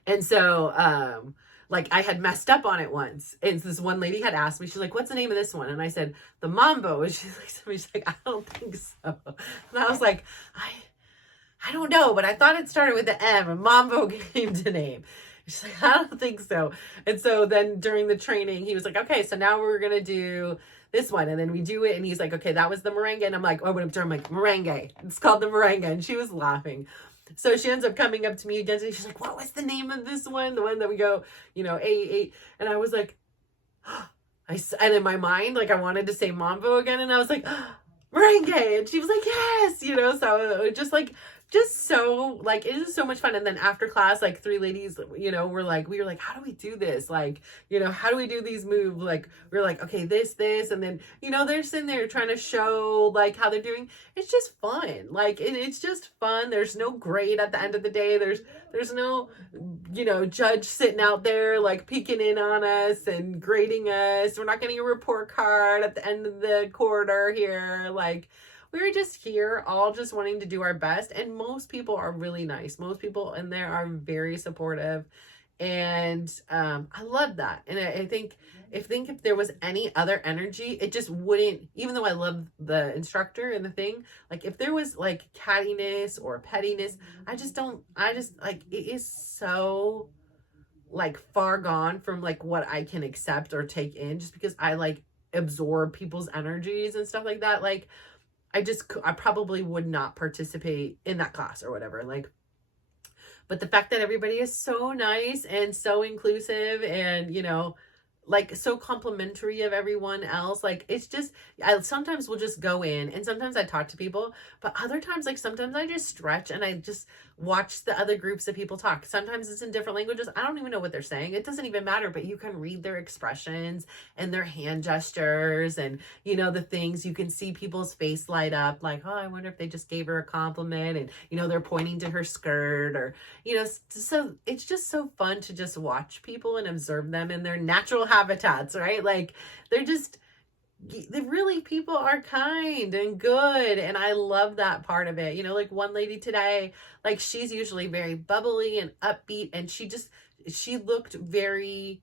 And so, like I had messed up on it once. And this one lady had asked me, she's like, what's the name of this one? And I said, the Mambo. And she's like, I don't think so. And I was like, I don't know, but I thought it started with the M and Mambo came to name. She's like, I don't think so. And so then during the training, he was like, okay, so now we're going to do this one. And then we do it. And he's like, okay, that was the merengue. And I'm like, oh, I'm like, merengue. It's called the merengue. And she was laughing. So she ends up coming up to me again and she's like, what was the name of this one? The one that we go, you know, 8. And I was like, and in my mind, like I wanted to say Mambo again. And I was like, merengue. And she was like, yes, you know, so just so like, it is so much fun. And then after class, like 3 ladies, you know, we were like, how do we do this? Like, you know, how do we do these moves? Like, we were like, okay, this, and then, you know, they're sitting there trying to show like how they're doing. It's just fun. Like, it's just fun. There's no grade at the end of the day. There's no, you know, judge sitting out there like peeking in on us and grading us. We're not getting a report card at the end of the quarter here. Like, we're just here all just wanting to do our best. And most people are really nice. Most people in there are very supportive. And I love that. And I think if there was any other energy, it just wouldn't, even though I love the instructor and the thing, like if there was like cattiness or pettiness, I just like, it is so like far gone from like what I can accept or take in, just because I like absorb people's energies and stuff like that. Like, I probably would not participate in that class or whatever. Like, but the fact that everybody is so nice and so inclusive and, you know, like so complimentary of everyone else. Like, it's just, I sometimes will just go in and sometimes I talk to people, but other times, like sometimes I just stretch and I just watch the other groups of people talk. Sometimes it's in different languages. I don't even know what they're saying. It doesn't even matter, but you can read their expressions and their hand gestures and, you know, the things you can see people's face light up. Like, oh, I wonder if they just gave her a compliment and, you know, they're pointing to her skirt or, you know, so it's just so fun to just watch people and observe them in their natural habitats, right? Like people are kind and good. And I love that part of it. You know, like one lady today, like she's usually very bubbly and upbeat. And she looked very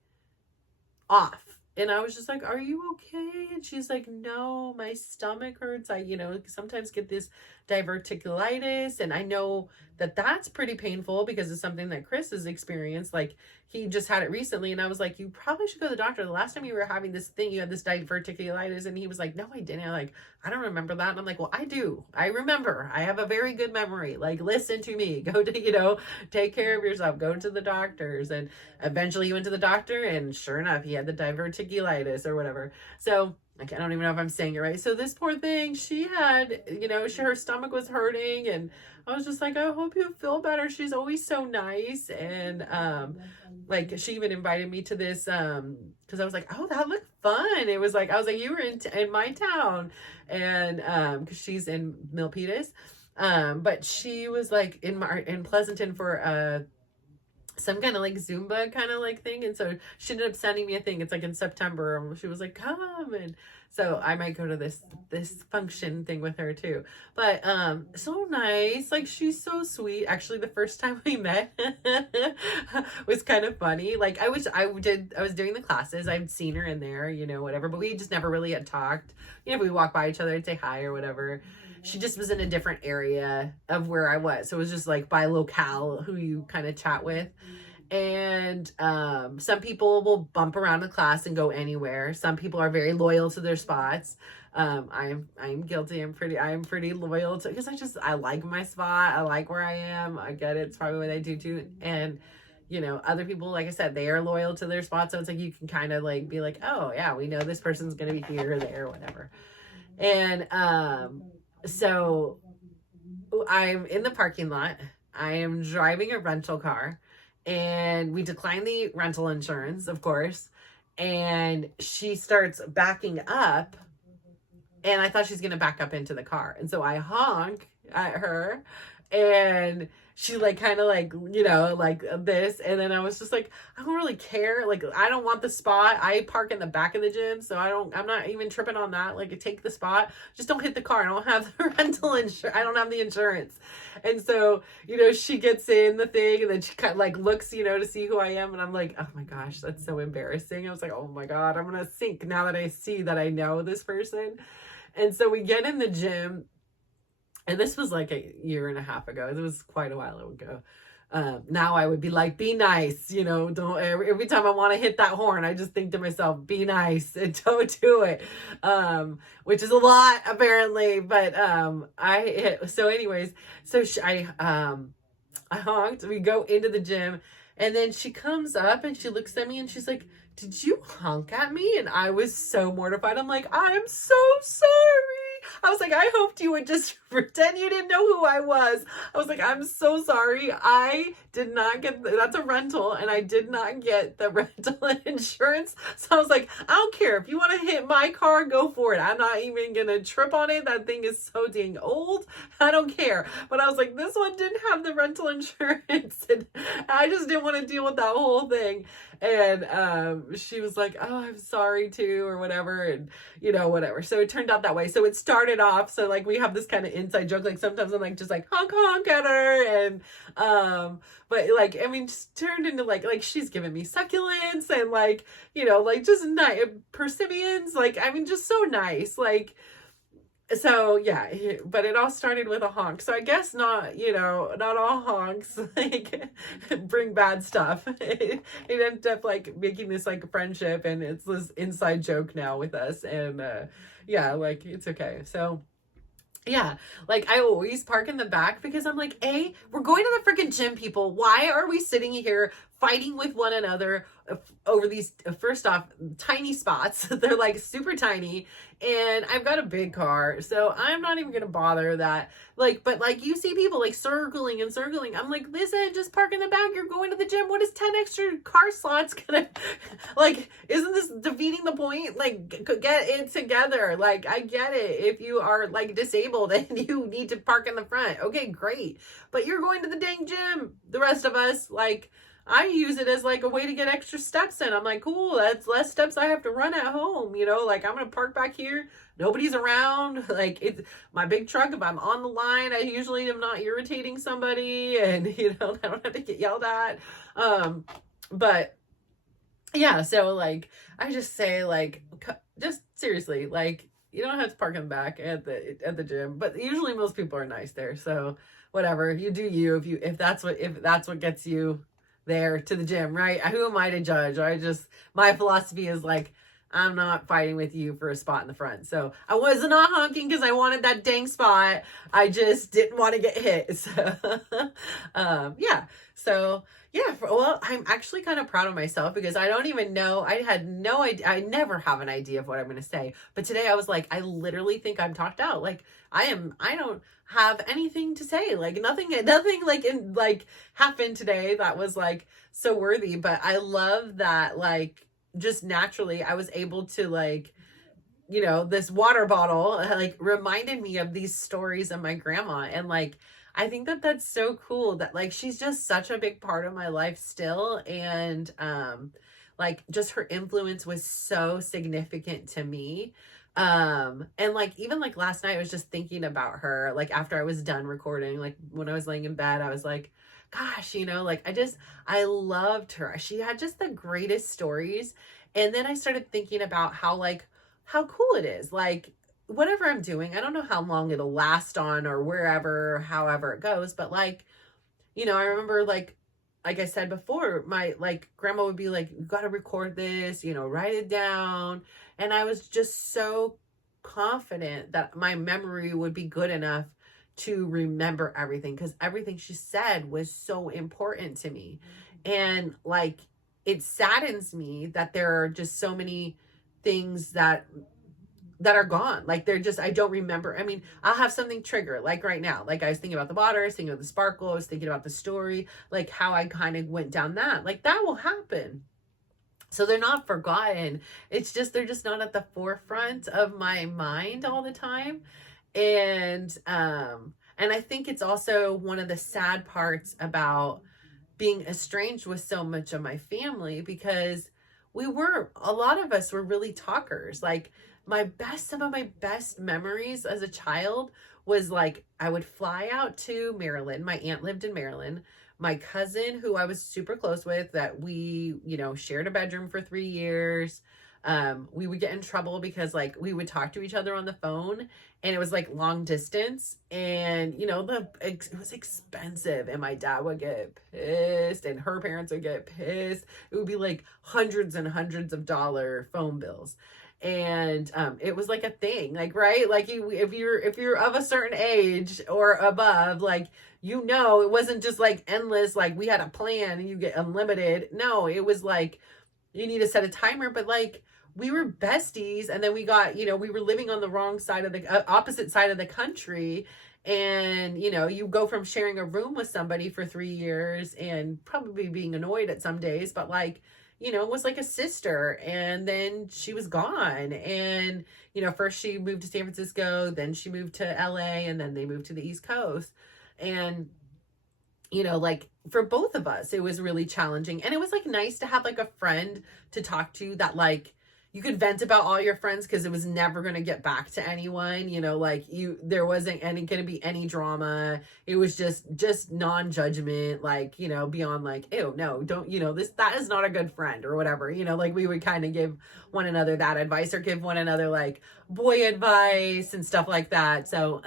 off And I was just like, are you okay? And she's like, no, my stomach hurts. I, sometimes get this diverticulitis. And I know that that's pretty painful because it's something that Chris has experienced. Like, he just had it recently. And I was like, you probably should go to the doctor. The last time you were having this thing, you had this diverticulitis. And he was like, no, I didn't. I'm like, I don't remember that. And I'm like, well, I do. I remember. I have a very good memory. Like, listen to me. Go to, take care of yourself. Go to the doctors. And eventually he went to the doctor, and sure enough, he had the diverticulitis or whatever. So I don't even know if I'm saying it right. So this poor thing, she had, her stomach was hurting, and I was just like, I hope you feel better. She's always so nice. And like, she even invited me to this because I was like, oh, that looked fun. It was like, I was like, you were in my town, and because she's in Milpitas, but she was like in Pleasanton for some kind of like Zumba kind of like thing. And so she ended up sending me a thing. It's like in September. And she was like, come. And so I might go to this function thing with her too. But so nice. Like, she's so sweet. Actually, the first time we met was kind of funny. Like, I was doing the classes. I'd seen her in there, whatever, but we just never really had talked. If we walk by each other, I'd say hi or whatever. She just was in a different area of where I was. So it was just like by locale who you kind of chat with. And some people will bump around the class and go anywhere. Some people are very loyal to their spots. I'm guilty. I'm pretty loyal to, because I like my spot. I like where I am. I get it. It's probably what I do too. And other people, like I said, they are loyal to their spot. So it's like, you can kind of like be like, oh yeah, we know this person's going to be here or there or whatever. And so I'm in the parking lot. I am driving a rental car, and we decline the rental insurance, of course. And she starts backing up, and I thought she's going to back up into the car. And so I honk at her, and she like kind of like, like this. And then I was just like, I don't really care. Like, I don't want the spot. I park in the back of the gym. So I'm not even tripping on that. Like, take the spot, just don't hit the car. I don't have the rental insurance. I don't have the insurance. And so, she gets in the thing, and then she kind of like looks, to see who I am. And I'm like, oh my gosh, that's so embarrassing. I was like, oh my God, I'm going to sink now that I see that I know this person. And so we get in the gym. And this was like a year and a half ago. It was quite a while ago. Now I would be like, be nice, don't, every time I want to hit that horn, I just think to myself, be nice and don't do it. Which is a lot apparently, but, I honked, we go into the gym, and then she comes up and she looks at me and she's like, did you honk at me? And I was so mortified. I'm like, I'm so sorry. I was like, I hoped you would just pretend you didn't know who I was. I was like, I'm so sorry. I did not get, that's a rental, and I did not get the rental insurance. So I was like, I don't care. If you want to hit my car, go for it. I'm not even going to trip on it. That thing is so dang old. I don't care. But I was like, this one didn't have the rental insurance, and I just didn't want to deal with that whole thing. And she was like, oh, I'm sorry too, or whatever. And, whatever. So it turned out that way. So it started off. So like, we have this kind of inside joke. Like, sometimes I'm like, just like honk, honk at her. And, but like, I mean, just turned into like she's giving me succulents and like, like just nice persimmons. Like, I mean, just so nice. Like, so yeah, but it all started with a honk. So I guess not all honks like bring bad stuff. It ended up like making this like friendship, and it's this inside joke now with us. And yeah, like, it's okay. So yeah, like, I always park in the back because I'm like, we're going to the freaking gym, people. Why are we sitting here fighting with one another over these, first off, tiny spots? They're like super tiny, and I've got a big car, so I'm not even gonna bother that. Like, but like, you see people like circling and circling. I'm like, listen, just park in the back. You're going to the gym. What is 10 extra car slots gonna, like, isn't this defeating the point? Like, get it together. Like, I get it. If you are like disabled and you need to park in the front, okay, great. But you're going to the dang gym. The rest of us, like, I use it as like a way to get extra steps in. I'm like, cool, that's less steps I have to run at home, like, I'm gonna park back here, nobody's around, like, it's my big truck. If I'm on the line, I usually am not irritating somebody, and I don't have to get yelled at. But yeah, so like I just say like just seriously, like you don't have to park in the back at the gym, but usually most people are nice there. So whatever, you do you if that's what gets you there to the gym, right? Who am I to judge? I just my philosophy is like I'm not fighting with you for a spot in the front. So I was not honking because I wanted that dang spot. I just didn't want to get hit. So yeah. So yeah, well, I'm actually kind of proud of myself because I don't even know. I had no idea. I never have an idea of what I'm going to say. But today I was like, I literally think I'm talked out. Like I don't have anything to say. Like nothing like in like happened today that was like so worthy. But I love that like just naturally I was able to like this water bottle like reminded me of these stories of my grandma. And like, I think that that's so cool that like she's just such a big part of my life still. And like just her influence was so significant to me. And like even like last night I was just thinking about her like after I was done recording, like when I was laying in bed, I was like, gosh, like I loved her. She had just the greatest stories. And then I started thinking about how cool it is. Like whatever I'm doing, I don't know how long it'll last on or wherever, however it goes, but like, I remember like I said before, my like grandma would be like, you got to record this, write it down. And I was just so confident that my memory would be good enough to remember everything because everything she said was so important to me. And like, it saddens me that there are just so many things that are gone. Like they're just, I don't remember. I mean, I'll have something trigger like right now. Like I was thinking about the water, I was thinking about the sparkle, I was thinking about the story, like how I kind of went down that. Like that will happen. So they're not forgotten. It's just they're just not at the forefront of my mind all the time. And I think it's also one of the sad parts about being estranged with so much of my family because a lot of us were really talkers. Like some of my best memories as a child was like I would fly out to Maryland. My aunt lived in Maryland. My cousin, who I was super close with, that we, shared a bedroom for 3 years. We would get in trouble because like we would talk to each other on the phone and it was like long distance and it was expensive and my dad would get pissed and her parents would get pissed. It would be like hundreds and hundreds of dollar phone bills. And it was like a thing, like, right, like if you're of a certain age or above, like, it wasn't just like endless, like we had a plan and you get unlimited. No, it was like you need to set a timer. But like we were besties and then we got, we were living on the wrong side of the opposite side of the country. And you go from sharing a room with somebody for 3 years and probably being annoyed at some days, but like, it was like a sister. And then she was gone. And first she moved to San Francisco, then she moved to LA, and then they moved to the East Coast. And like for both of us it was really challenging. And it was like nice to have like a friend to talk to that like you could vent about all your friends because it was never going to get back to anyone. Like there wasn't any going to be any drama. It was just non-judgment, like, beyond like, ew, no, don't, that is not a good friend or whatever. Like we would kind of give one another that advice or give one another like boy advice and stuff like that. So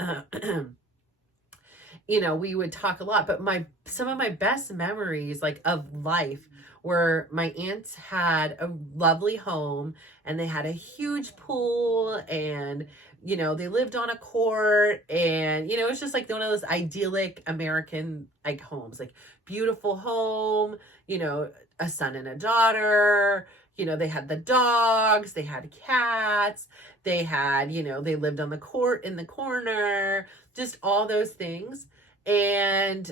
we would talk a lot. But some of my best memories like of life were my aunts had a lovely home and they had a huge pool and they lived on a court. And it was just like one of those idyllic American like homes, like beautiful home, a son and a daughter. They had the dogs, they had cats, they had, they lived on the court in the corner, just all those things. And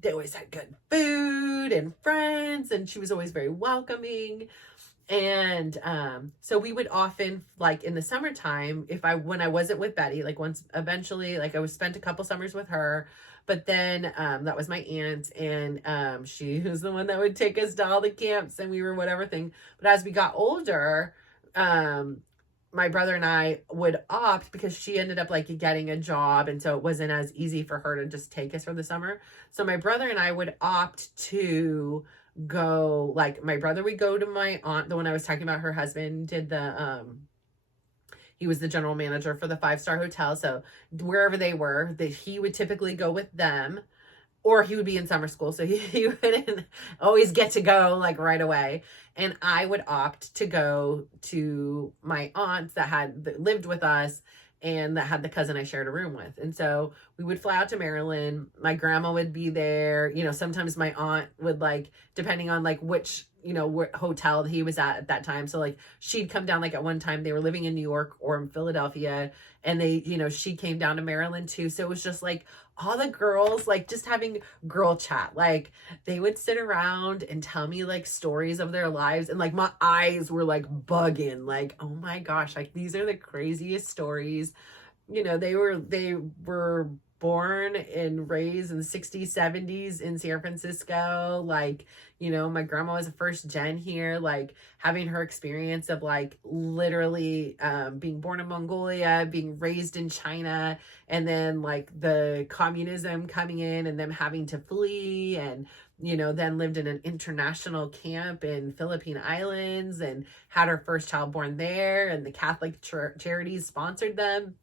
they always had good food and friends, and she was always very welcoming. And so we would often, like in the summertime, when I wasn't with Betty, like once eventually, like I was spent a couple summers with her, but then that was my aunt, and she was the one that would take us to all the camps and we were whatever thing. But as we got older, my brother and I would opt, because she ended up like getting a job, and so it wasn't as easy for her to just take us for the summer. So my brother and I would opt to go, like my brother would go to my aunt, the one I was talking about, her husband did he was the general manager for the 5-star hotel. So wherever they were, that he would typically go with them, or he would be in summer school. So he wouldn't always get to go like right away. And I would opt to go to my aunt that lived with us and that had the cousin I shared a room with. And so we would fly out to Maryland. My grandma would be there. Sometimes my aunt would, like, depending on like which, hotel he was at that time. So like she'd come down, like at one time they were living in New York or in Philadelphia, and she came down to Maryland too. So it was just like all the girls, like just having girl chat. Like they would sit around and tell me like stories of their lives, and like my eyes were like bugging, like, oh my gosh, like these are the craziest stories. They were born and raised in the 60s, 70s in San Francisco. Like, my grandma was a first gen here, like having her experience of like literally being born in Mongolia, being raised in China, and then like the communism coming in and them having to flee, and then lived in an international camp in Philippine Islands and had her first child born there, and the Catholic charities sponsored them.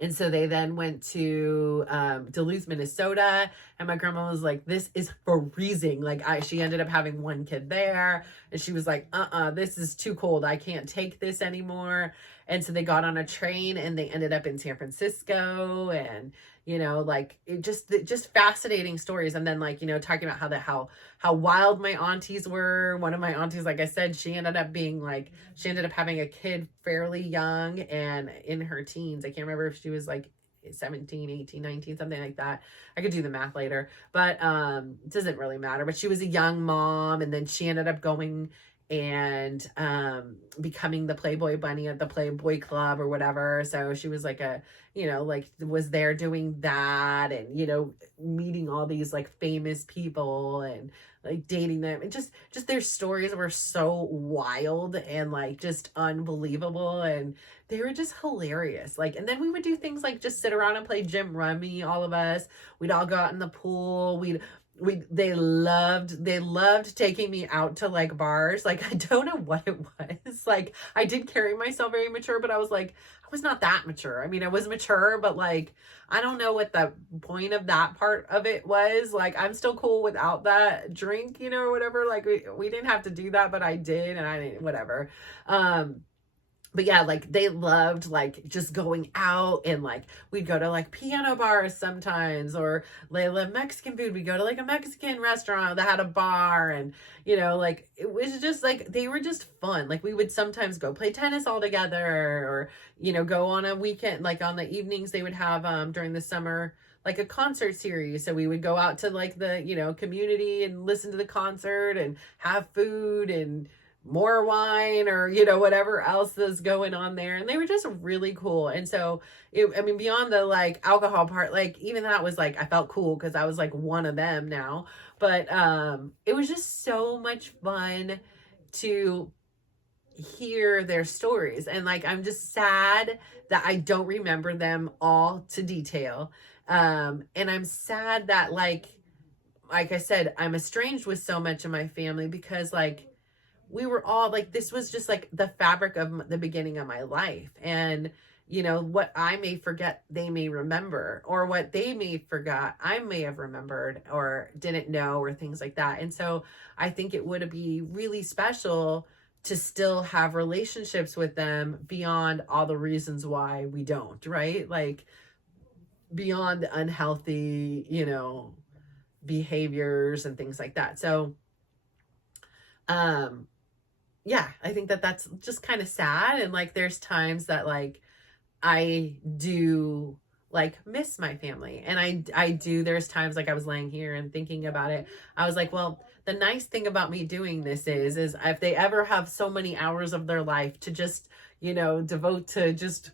And so they then went to Duluth, Minnesota, and my grandma was like, this is freezing. Like she ended up having one kid there, and she was like, this is too cold. I can't take this anymore. And so they got on a train and they ended up in San Francisco, and like it just fascinating stories. And then like, talking about how wild my aunties were. One of my aunties, like I said, she ended up having a kid fairly young and in her teens. I can't remember if she was like 17, 18, 19, something like that. I could do the math later, but it doesn't really matter. But she was a young mom, and then she ended up going and becoming the Playboy bunny at the Playboy Club or whatever. So she was like was there doing that, and meeting all these like famous people and like dating them, and just their stories were so wild and like just unbelievable, and they were just hilarious. Like, and then we would do things like just sit around and play gym rummy, all of us. We'd all go out in the pool. They loved taking me out to like bars. Like, I don't know what it was. Like, I did carry myself very mature, but I was like, I was not that mature. I mean, I was mature, but like, I don't know what the point of that part of it was. Like, I'm still cool without that drink, or whatever. Like, we didn't have to do that, but I did, and I didn't, whatever. But yeah, like they loved like just going out, and like we'd go to like piano bars sometimes, or they love Mexican food. We'd go to like a Mexican restaurant that had a bar, and like it was just like they were just fun. Like we would sometimes go play tennis all together, or go on a weekend, like on the evenings they would have during the summer like a concert series. So we would go out to like the community and listen to the concert and have food and more wine, or whatever else is going on there. And they were just really cool. And so beyond the like alcohol part, like even that was like I felt cool because I was like one of them now. But it was just so much fun to hear their stories. And like I'm just sad that I don't remember them all to detail. And I'm sad that like I said, I'm estranged with so much of my family, because like we were all like, this was just like the fabric of the beginning of my life. And what I may forget, they may remember, or what they may forgot, I may have remembered or didn't know, or things like that. And so I think it would be really special to still have relationships with them beyond all the reasons why we don't, right? Like beyond the unhealthy, behaviors and things like that. So, yeah, I think that that's just kind of sad. And like, there's times that like, I do like miss my family. And I do, there's times like I was laying here and thinking about it. I was like, well, the nice thing about me doing this is if they ever have so many hours of their life to just, devote to just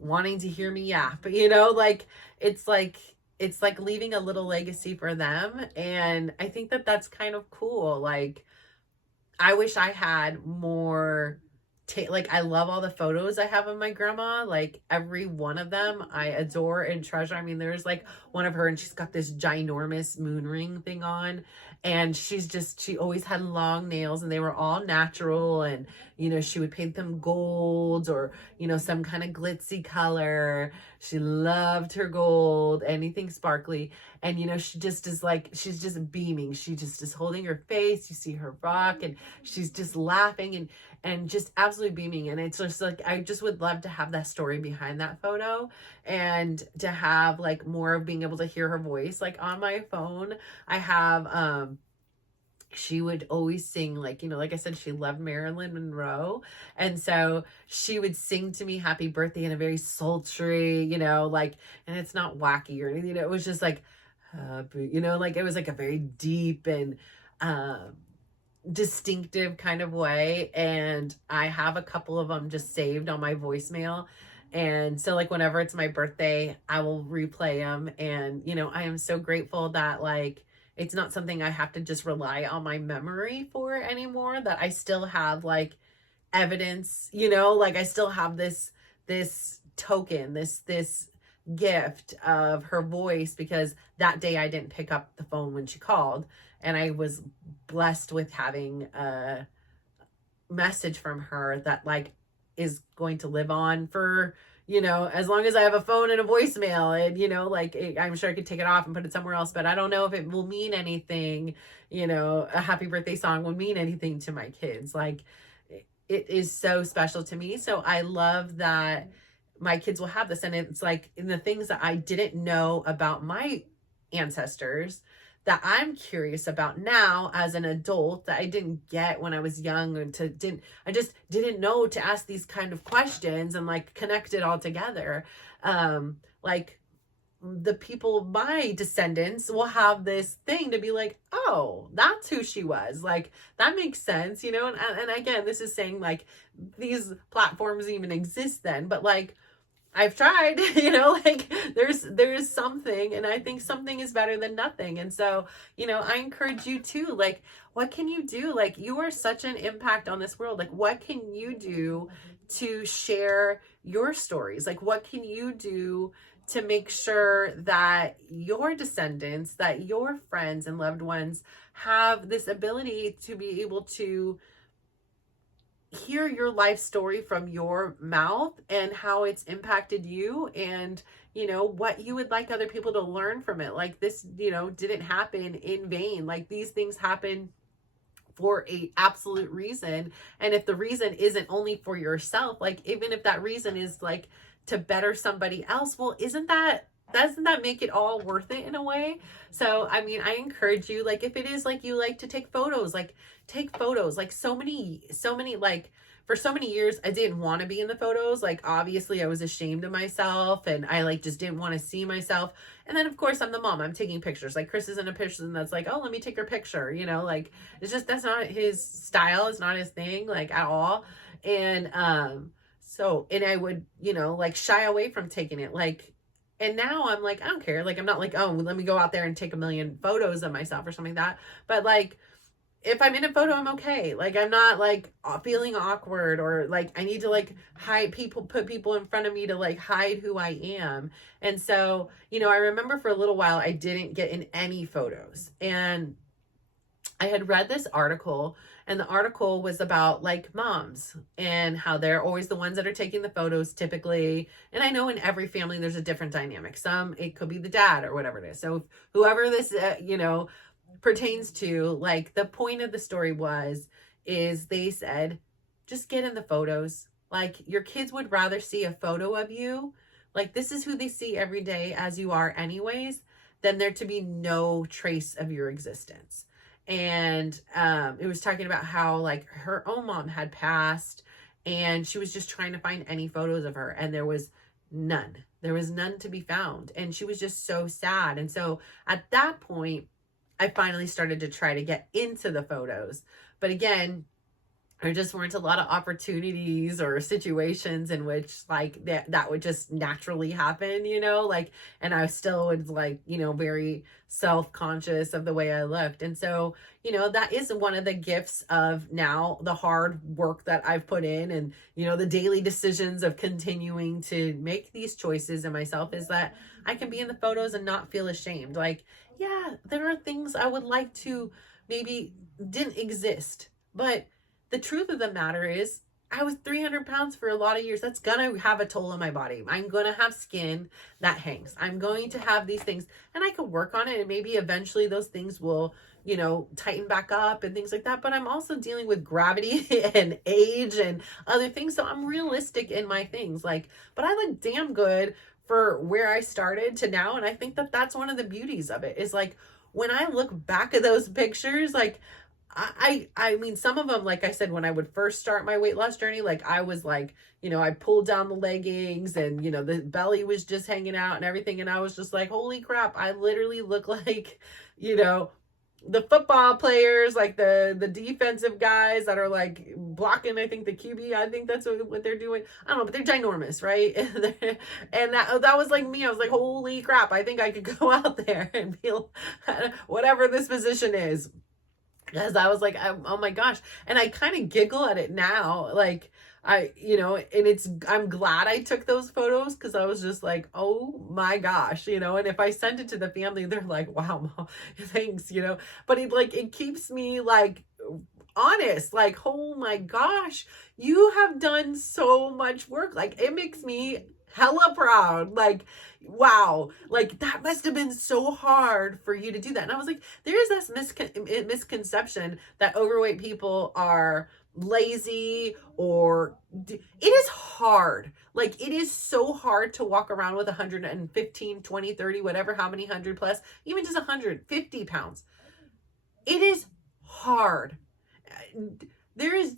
wanting to hear me yap, like, it's like leaving a little legacy for them. And I think that that's kind of cool. Like, I wish I had more like I love all the photos I have of my grandma. Like every one of them I adore and treasure. I mean, there's like one of her and she's got this ginormous moon ring thing on, and she always had long nails and they were all natural, and she would paint them gold or some kind of glitzy color. She loved her gold, anything sparkly. And she just is like, she's just beaming. She just is holding her face. You see her rock and she's just laughing and just absolutely beaming. And it's just like, I just would love to have that story behind that photo, and to have like more of being able to hear her voice. Like on my phone, I have, she would always sing, like, like I said, she loved Marilyn Monroe. And so she would sing to me happy birthday in a very sultry, like, and it's not wacky or anything, it was just like, like it was like a very deep and, distinctive kind of way. And I have a couple of them just saved on my voicemail. And so like whenever it's my birthday, I will replay them. And, I am so grateful that like, it's not something I have to just rely on my memory for anymore, that I still have like evidence, like I still have this token, this gift of her voice, because that day I didn't pick up the phone when she called, and I was blessed with having a message from her that like is going to live on for as long as I have a phone and a voicemail. And like I'm sure I could take it off and put it somewhere else, but I don't know if it will mean anything. A happy birthday song would mean anything to my kids. Like it is so special to me. So I love that my kids will have this. And it's like in the things that I didn't know about my ancestors that I'm curious about now as an adult, that I didn't get when I was young, and I just didn't know to ask these kind of questions and like connect it all together. Like the people, my descendants, will have this thing to be like, oh, that's who she was. Like that makes sense, and again, this is saying like these platforms even exist then, but like I've tried, like there's something, and I think something is better than nothing. And so, I encourage you too, like, what can you do? Like, you are such an impact on this world. Like, what can you do to share your stories? Like, what can you do to make sure that your descendants, that your friends and loved ones have this ability to be able to hear your life story from your mouth and how it's impacted you, and what you would like other people to learn from it. Like this didn't happen in vain. Like these things happen for a absolute reason. And if the reason isn't only for yourself, like even if that reason is like to better somebody else, well, doesn't that make it all worth it in a way? So, I mean, I encourage you, like, if it is like you like to take photos, like take photos. Like so many, like for so many years, I didn't want to be in the photos. Like, obviously I was ashamed of myself, and I like just didn't want to see myself. And then of course I'm the mom, I'm taking pictures. Like Chris isn't a person that's like, oh, let me take your picture. Like it's just, that's not his style. It's not his thing, like at all. And, and I would, like shy away from taking it. Like, and now I'm like, I don't care. Like, I'm not like, oh, let me go out there and take a million photos of myself or something like that. But like, if I'm in a photo, I'm okay. Like, I'm not like feeling awkward, or like I need to like put people in front of me to like hide who I am. And so, I remember for a little while, I didn't get in any photos. And I had read this article, and the article was about like moms and how they're always the ones that are taking the photos typically. And I know in every family there's a different dynamic. Some, it could be the dad or whatever it is. So whoever this, pertains to, like the point of the story is they said, just get in the photos. Like your kids would rather see a photo of you. Like this is who they see every day as you are anyways, than there to be no trace of your existence. And it was talking about how like her own mom had passed, and she was just trying to find any photos of her, and there was none to be found, and she was just so sad. And so at that point I finally started to try to get into the photos. But again, there just weren't a lot of opportunities or situations in which like that would just naturally happen, like, and I still would like, very self-conscious of the way I looked. And so, that is one of the gifts of now the hard work that I've put in, and, the daily decisions of continuing to make these choices in myself, is that I can be in the photos and not feel ashamed. Like, yeah, there are things I would like to maybe didn't exist, but the truth of the matter is I was 300 pounds for a lot of years. That's gonna have a toll on my body. I'm gonna have skin that hangs. I'm going to have these things, and I can work on it, and maybe eventually those things will, tighten back up and things like that. But I'm also dealing with gravity and age and other things. So I'm realistic in my things. Like, but I look damn good for where I started to now. And I think that that's one of the beauties of it, is like, when I look back at those pictures, like, I mean, some of them, like I said, when I would first start my weight loss journey, like I was like, I pulled down the leggings and, the belly was just hanging out and everything. And I was just like, holy crap, I literally look like, the football players, like the defensive guys that are like blocking, I think the QB, I think that's what they're doing. I don't know, but they're ginormous, right? And that was like me. I was like, holy crap, I think I could go out there and feel whatever this position is. Because I was like, oh my gosh. And I kind of giggle at it now. Like, and I'm glad I took those photos, because I was just like, oh my gosh, and if I sent it to the family, they're like, wow, Mom, thanks, but it keeps me like honest, like, oh my gosh, you have done so much work. Like, it makes me hella proud. Like, wow, like that must have been so hard for you to do that. And I was like, there's this misconception that overweight people are lazy, or it is hard. Like, it is so hard to walk around with 115, 20, 30, whatever, how many 100 plus, even just 150 pounds. It is hard.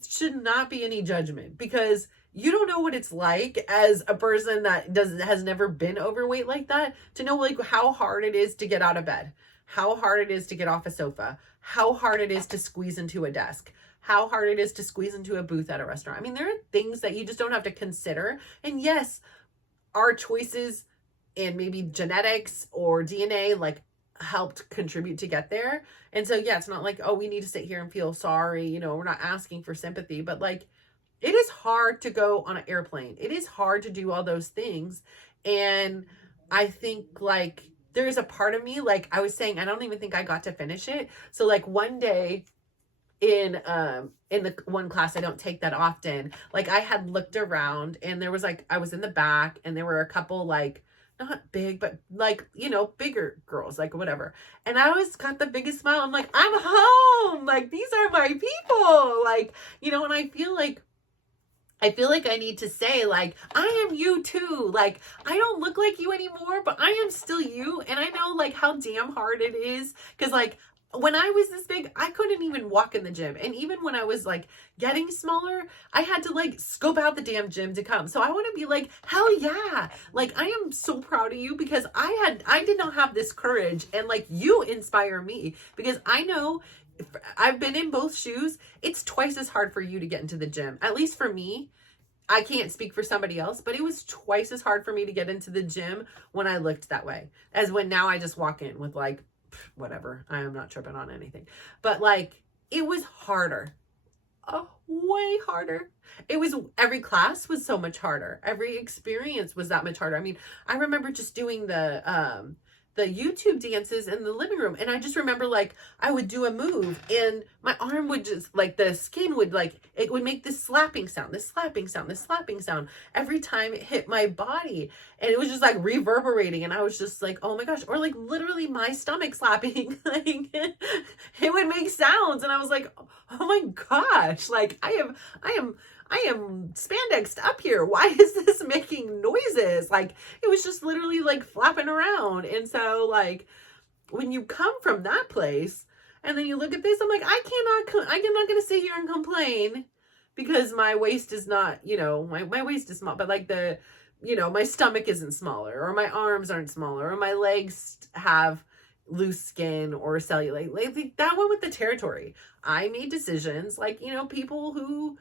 Should not be any judgment, because you don't know what it's like as a person that has never been overweight like that, to know like how hard it is to get out of bed, how hard it is to get off a sofa, how hard it is to squeeze into a desk, how hard it is to squeeze into a booth at a restaurant. I mean, there are things that you just don't have to consider. And yes, our choices and maybe genetics or DNA like helped contribute to get there. And so, yeah, it's not like, oh, we need to sit here and feel sorry. We're not asking for sympathy, but like, it is hard to go on an airplane. It is hard to do all those things. And I think like there's a part of me, like I was saying, I don't even think I got to finish it. So like one day in the one class, I don't take that often, like I had looked around, and there was like, I was in the back, and there were a couple like, not big, but like, bigger girls, like whatever. And I always got the biggest smile. I'm like, I'm home. Like, these are my people. Like, and I feel like I need to say, like, I am you too. Like, I don't look like you anymore, but I am still you. And I know like how damn hard it is. Cause like, when I was this big, I couldn't even walk in the gym. And even when I was like getting smaller, I had to like scope out the damn gym to come. So I want to be like, hell yeah. Like, I am so proud of you, because I did not have this courage. And like, you inspire me, because I know I've been in both shoes. It's twice as hard for you to get into the gym. At least for me. I can't speak for somebody else, but it was twice as hard for me to get into the gym when I looked that way, as when now I just walk in with like, whatever. I am not tripping on anything. But like, it was harder. Oh, way harder. Every class was so much harder. Every experience was that much harder. I mean, I remember just doing the YouTube dances in the living room. And I just remember like, I would do a move and my arm would just like, the skin would like, it would make this slapping sound every time it hit my body. And it was just like reverberating. And I was just like, oh my gosh. Or like literally my stomach slapping, like it would make sounds. And I was like, oh my gosh, like I am spandexed up here. Why is this making noises? Like, it was just literally like flapping around. And so like, when you come from that place and then you look at this, I'm like, I'm not going to sit here and complain because my waist is not, my waist is small, but like my stomach isn't smaller, or my arms aren't smaller, or my legs have loose skin or cellulite. Like that one with the territory. I made decisions like, people who,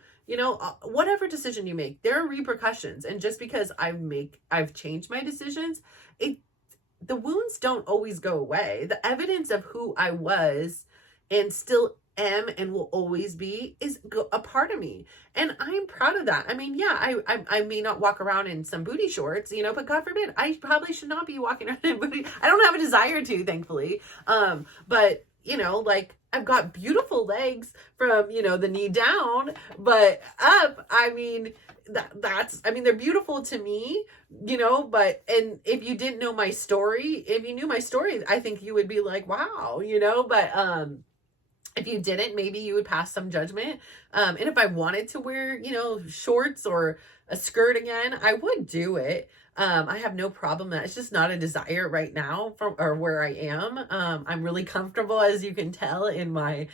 whatever decision you make, there are repercussions. And just because I've changed my decisions, the wounds don't always go away. The evidence of who I was and still am and will always be is a part of me. And I'm proud of that. I mean, yeah, I may not walk around in some booty shorts, but God forbid, I probably should not be walking around in booty. I don't have a desire to, thankfully. But like I've got beautiful legs from, the knee down, but up, I mean, they're beautiful to me, and if you didn't know my story, if you knew my story, I think you would be like, wow, but, if you didn't, maybe you would pass some judgment. And if I wanted to wear, shorts or a skirt again, I would do it. I have no problem with that. It's just not a desire right now or where I am. I'm really comfortable, as you can tell, in my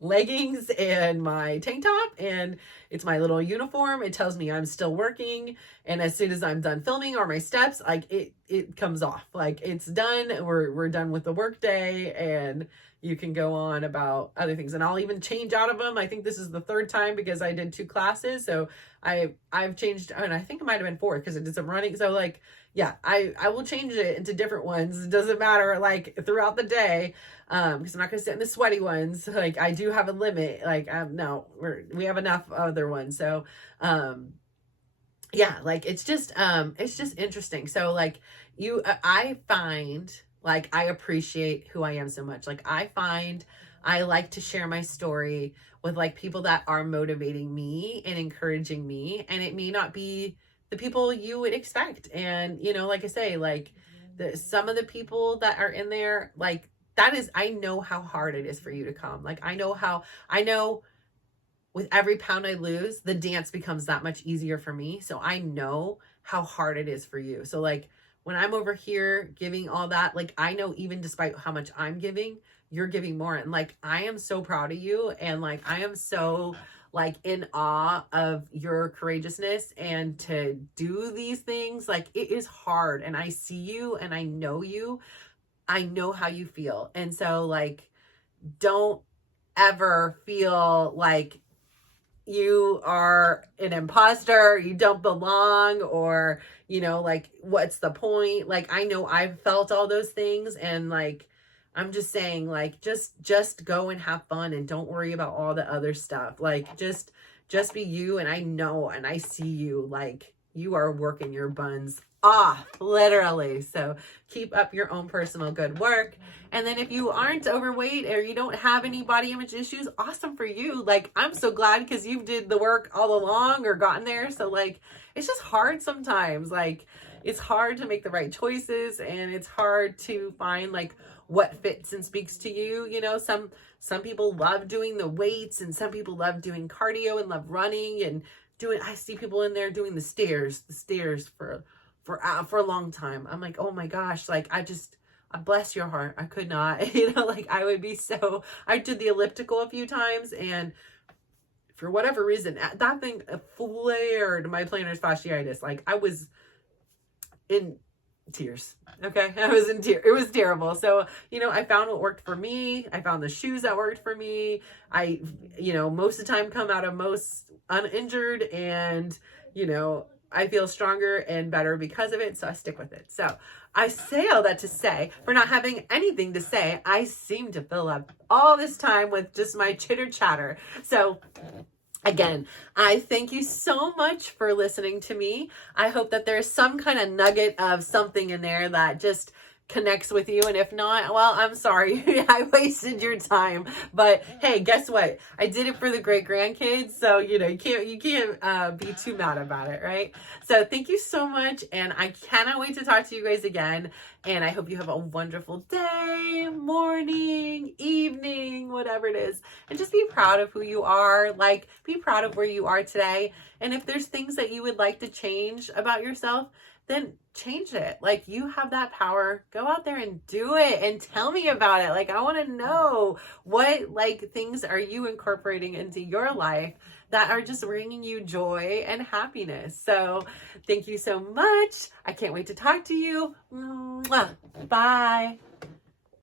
leggings and my tank top, and it's my little uniform. It tells me I'm still working. And as soon as I'm done filming or my steps, like it comes off, like it's done. We're done with the work day, and you can go on about other things. And I'll even change out of them. I think this is the third time because I did 2 classes. So I've changed, and I think it might've been 4 because I did some running. So like, yeah, I will change it into different ones. It doesn't matter, like throughout the day. Because I'm not going to sit in the sweaty ones. Like I do have a limit. Like, no, we have enough other ones. So, yeah, like it's just interesting. So like I find, like, I appreciate who I am so much. Like, I find I like to share my story with, like, people that are motivating me and encouraging me. And it may not be the people you would expect. And, like I say, like, some of the people that are in there, like, I know how hard it is for you to come. Like, I know with every pound I lose, the dance becomes that much easier for me. So I know how hard it is for you. So, like, when I'm over here giving all that, like, I know even despite how much I'm giving, you're giving more. And like, I am so proud of you. And like, I am so like in awe of your courageousness and to do these things. Like, it is hard. And I see you and I know you. I know how you feel. And so like, don't ever feel like you are an imposter, you don't belong, or, like, what's the point? Like, I know I've felt all those things, and like, I'm just saying, like, just go and have fun and don't worry about all the other stuff. Like, just be you. And I know, and I see you, like, you are working your buns off, literally. So keep up your own personal good work. And then if you aren't overweight or you don't have any body image issues, awesome for you. Like, I'm so glad because you did the work all along or gotten there. So like, it's just hard sometimes. Like, it's hard to make the right choices, and it's hard to find like what fits and speaks to you. Some people love doing the weights, and some people love doing cardio and love running and I see people in there doing the stairs for a long time. I'm like, oh my gosh, like, I bless your heart. I could not, like, I did the elliptical a few times, and for whatever reason, that thing flared my plantar fasciitis. Like, I was in tears. Okay. I was in tears. It was terrible. So, I found what worked for me. I found the shoes that worked for me. I, most of the time come out of most uninjured, and, I feel stronger and better because of it. So I stick with it. So I say all that to say, for not having anything to say, I seem to fill up all this time with just my chitter chatter. So again, I thank you so much for listening to me. I hope that there's some kind of nugget of something in there that just connects with you. And if not, well, I'm sorry. I wasted your time. But hey, guess what? I did it for the great grandkids. So, you can't be too mad about it, right? So thank you so much. And I cannot wait to talk to you guys again. And I hope you have a wonderful day, morning, evening, whatever it is. And just be proud of who you are. Like, be proud of where you are today. And if there's things that you would like to change about yourself, then change it. Like, you have that power. Go out there and do it and tell me about it. Like, I want to know what, like, things are you incorporating into your life that are just bringing you joy and happiness. So thank you so much. I can't wait to talk to you. Mwah. Bye.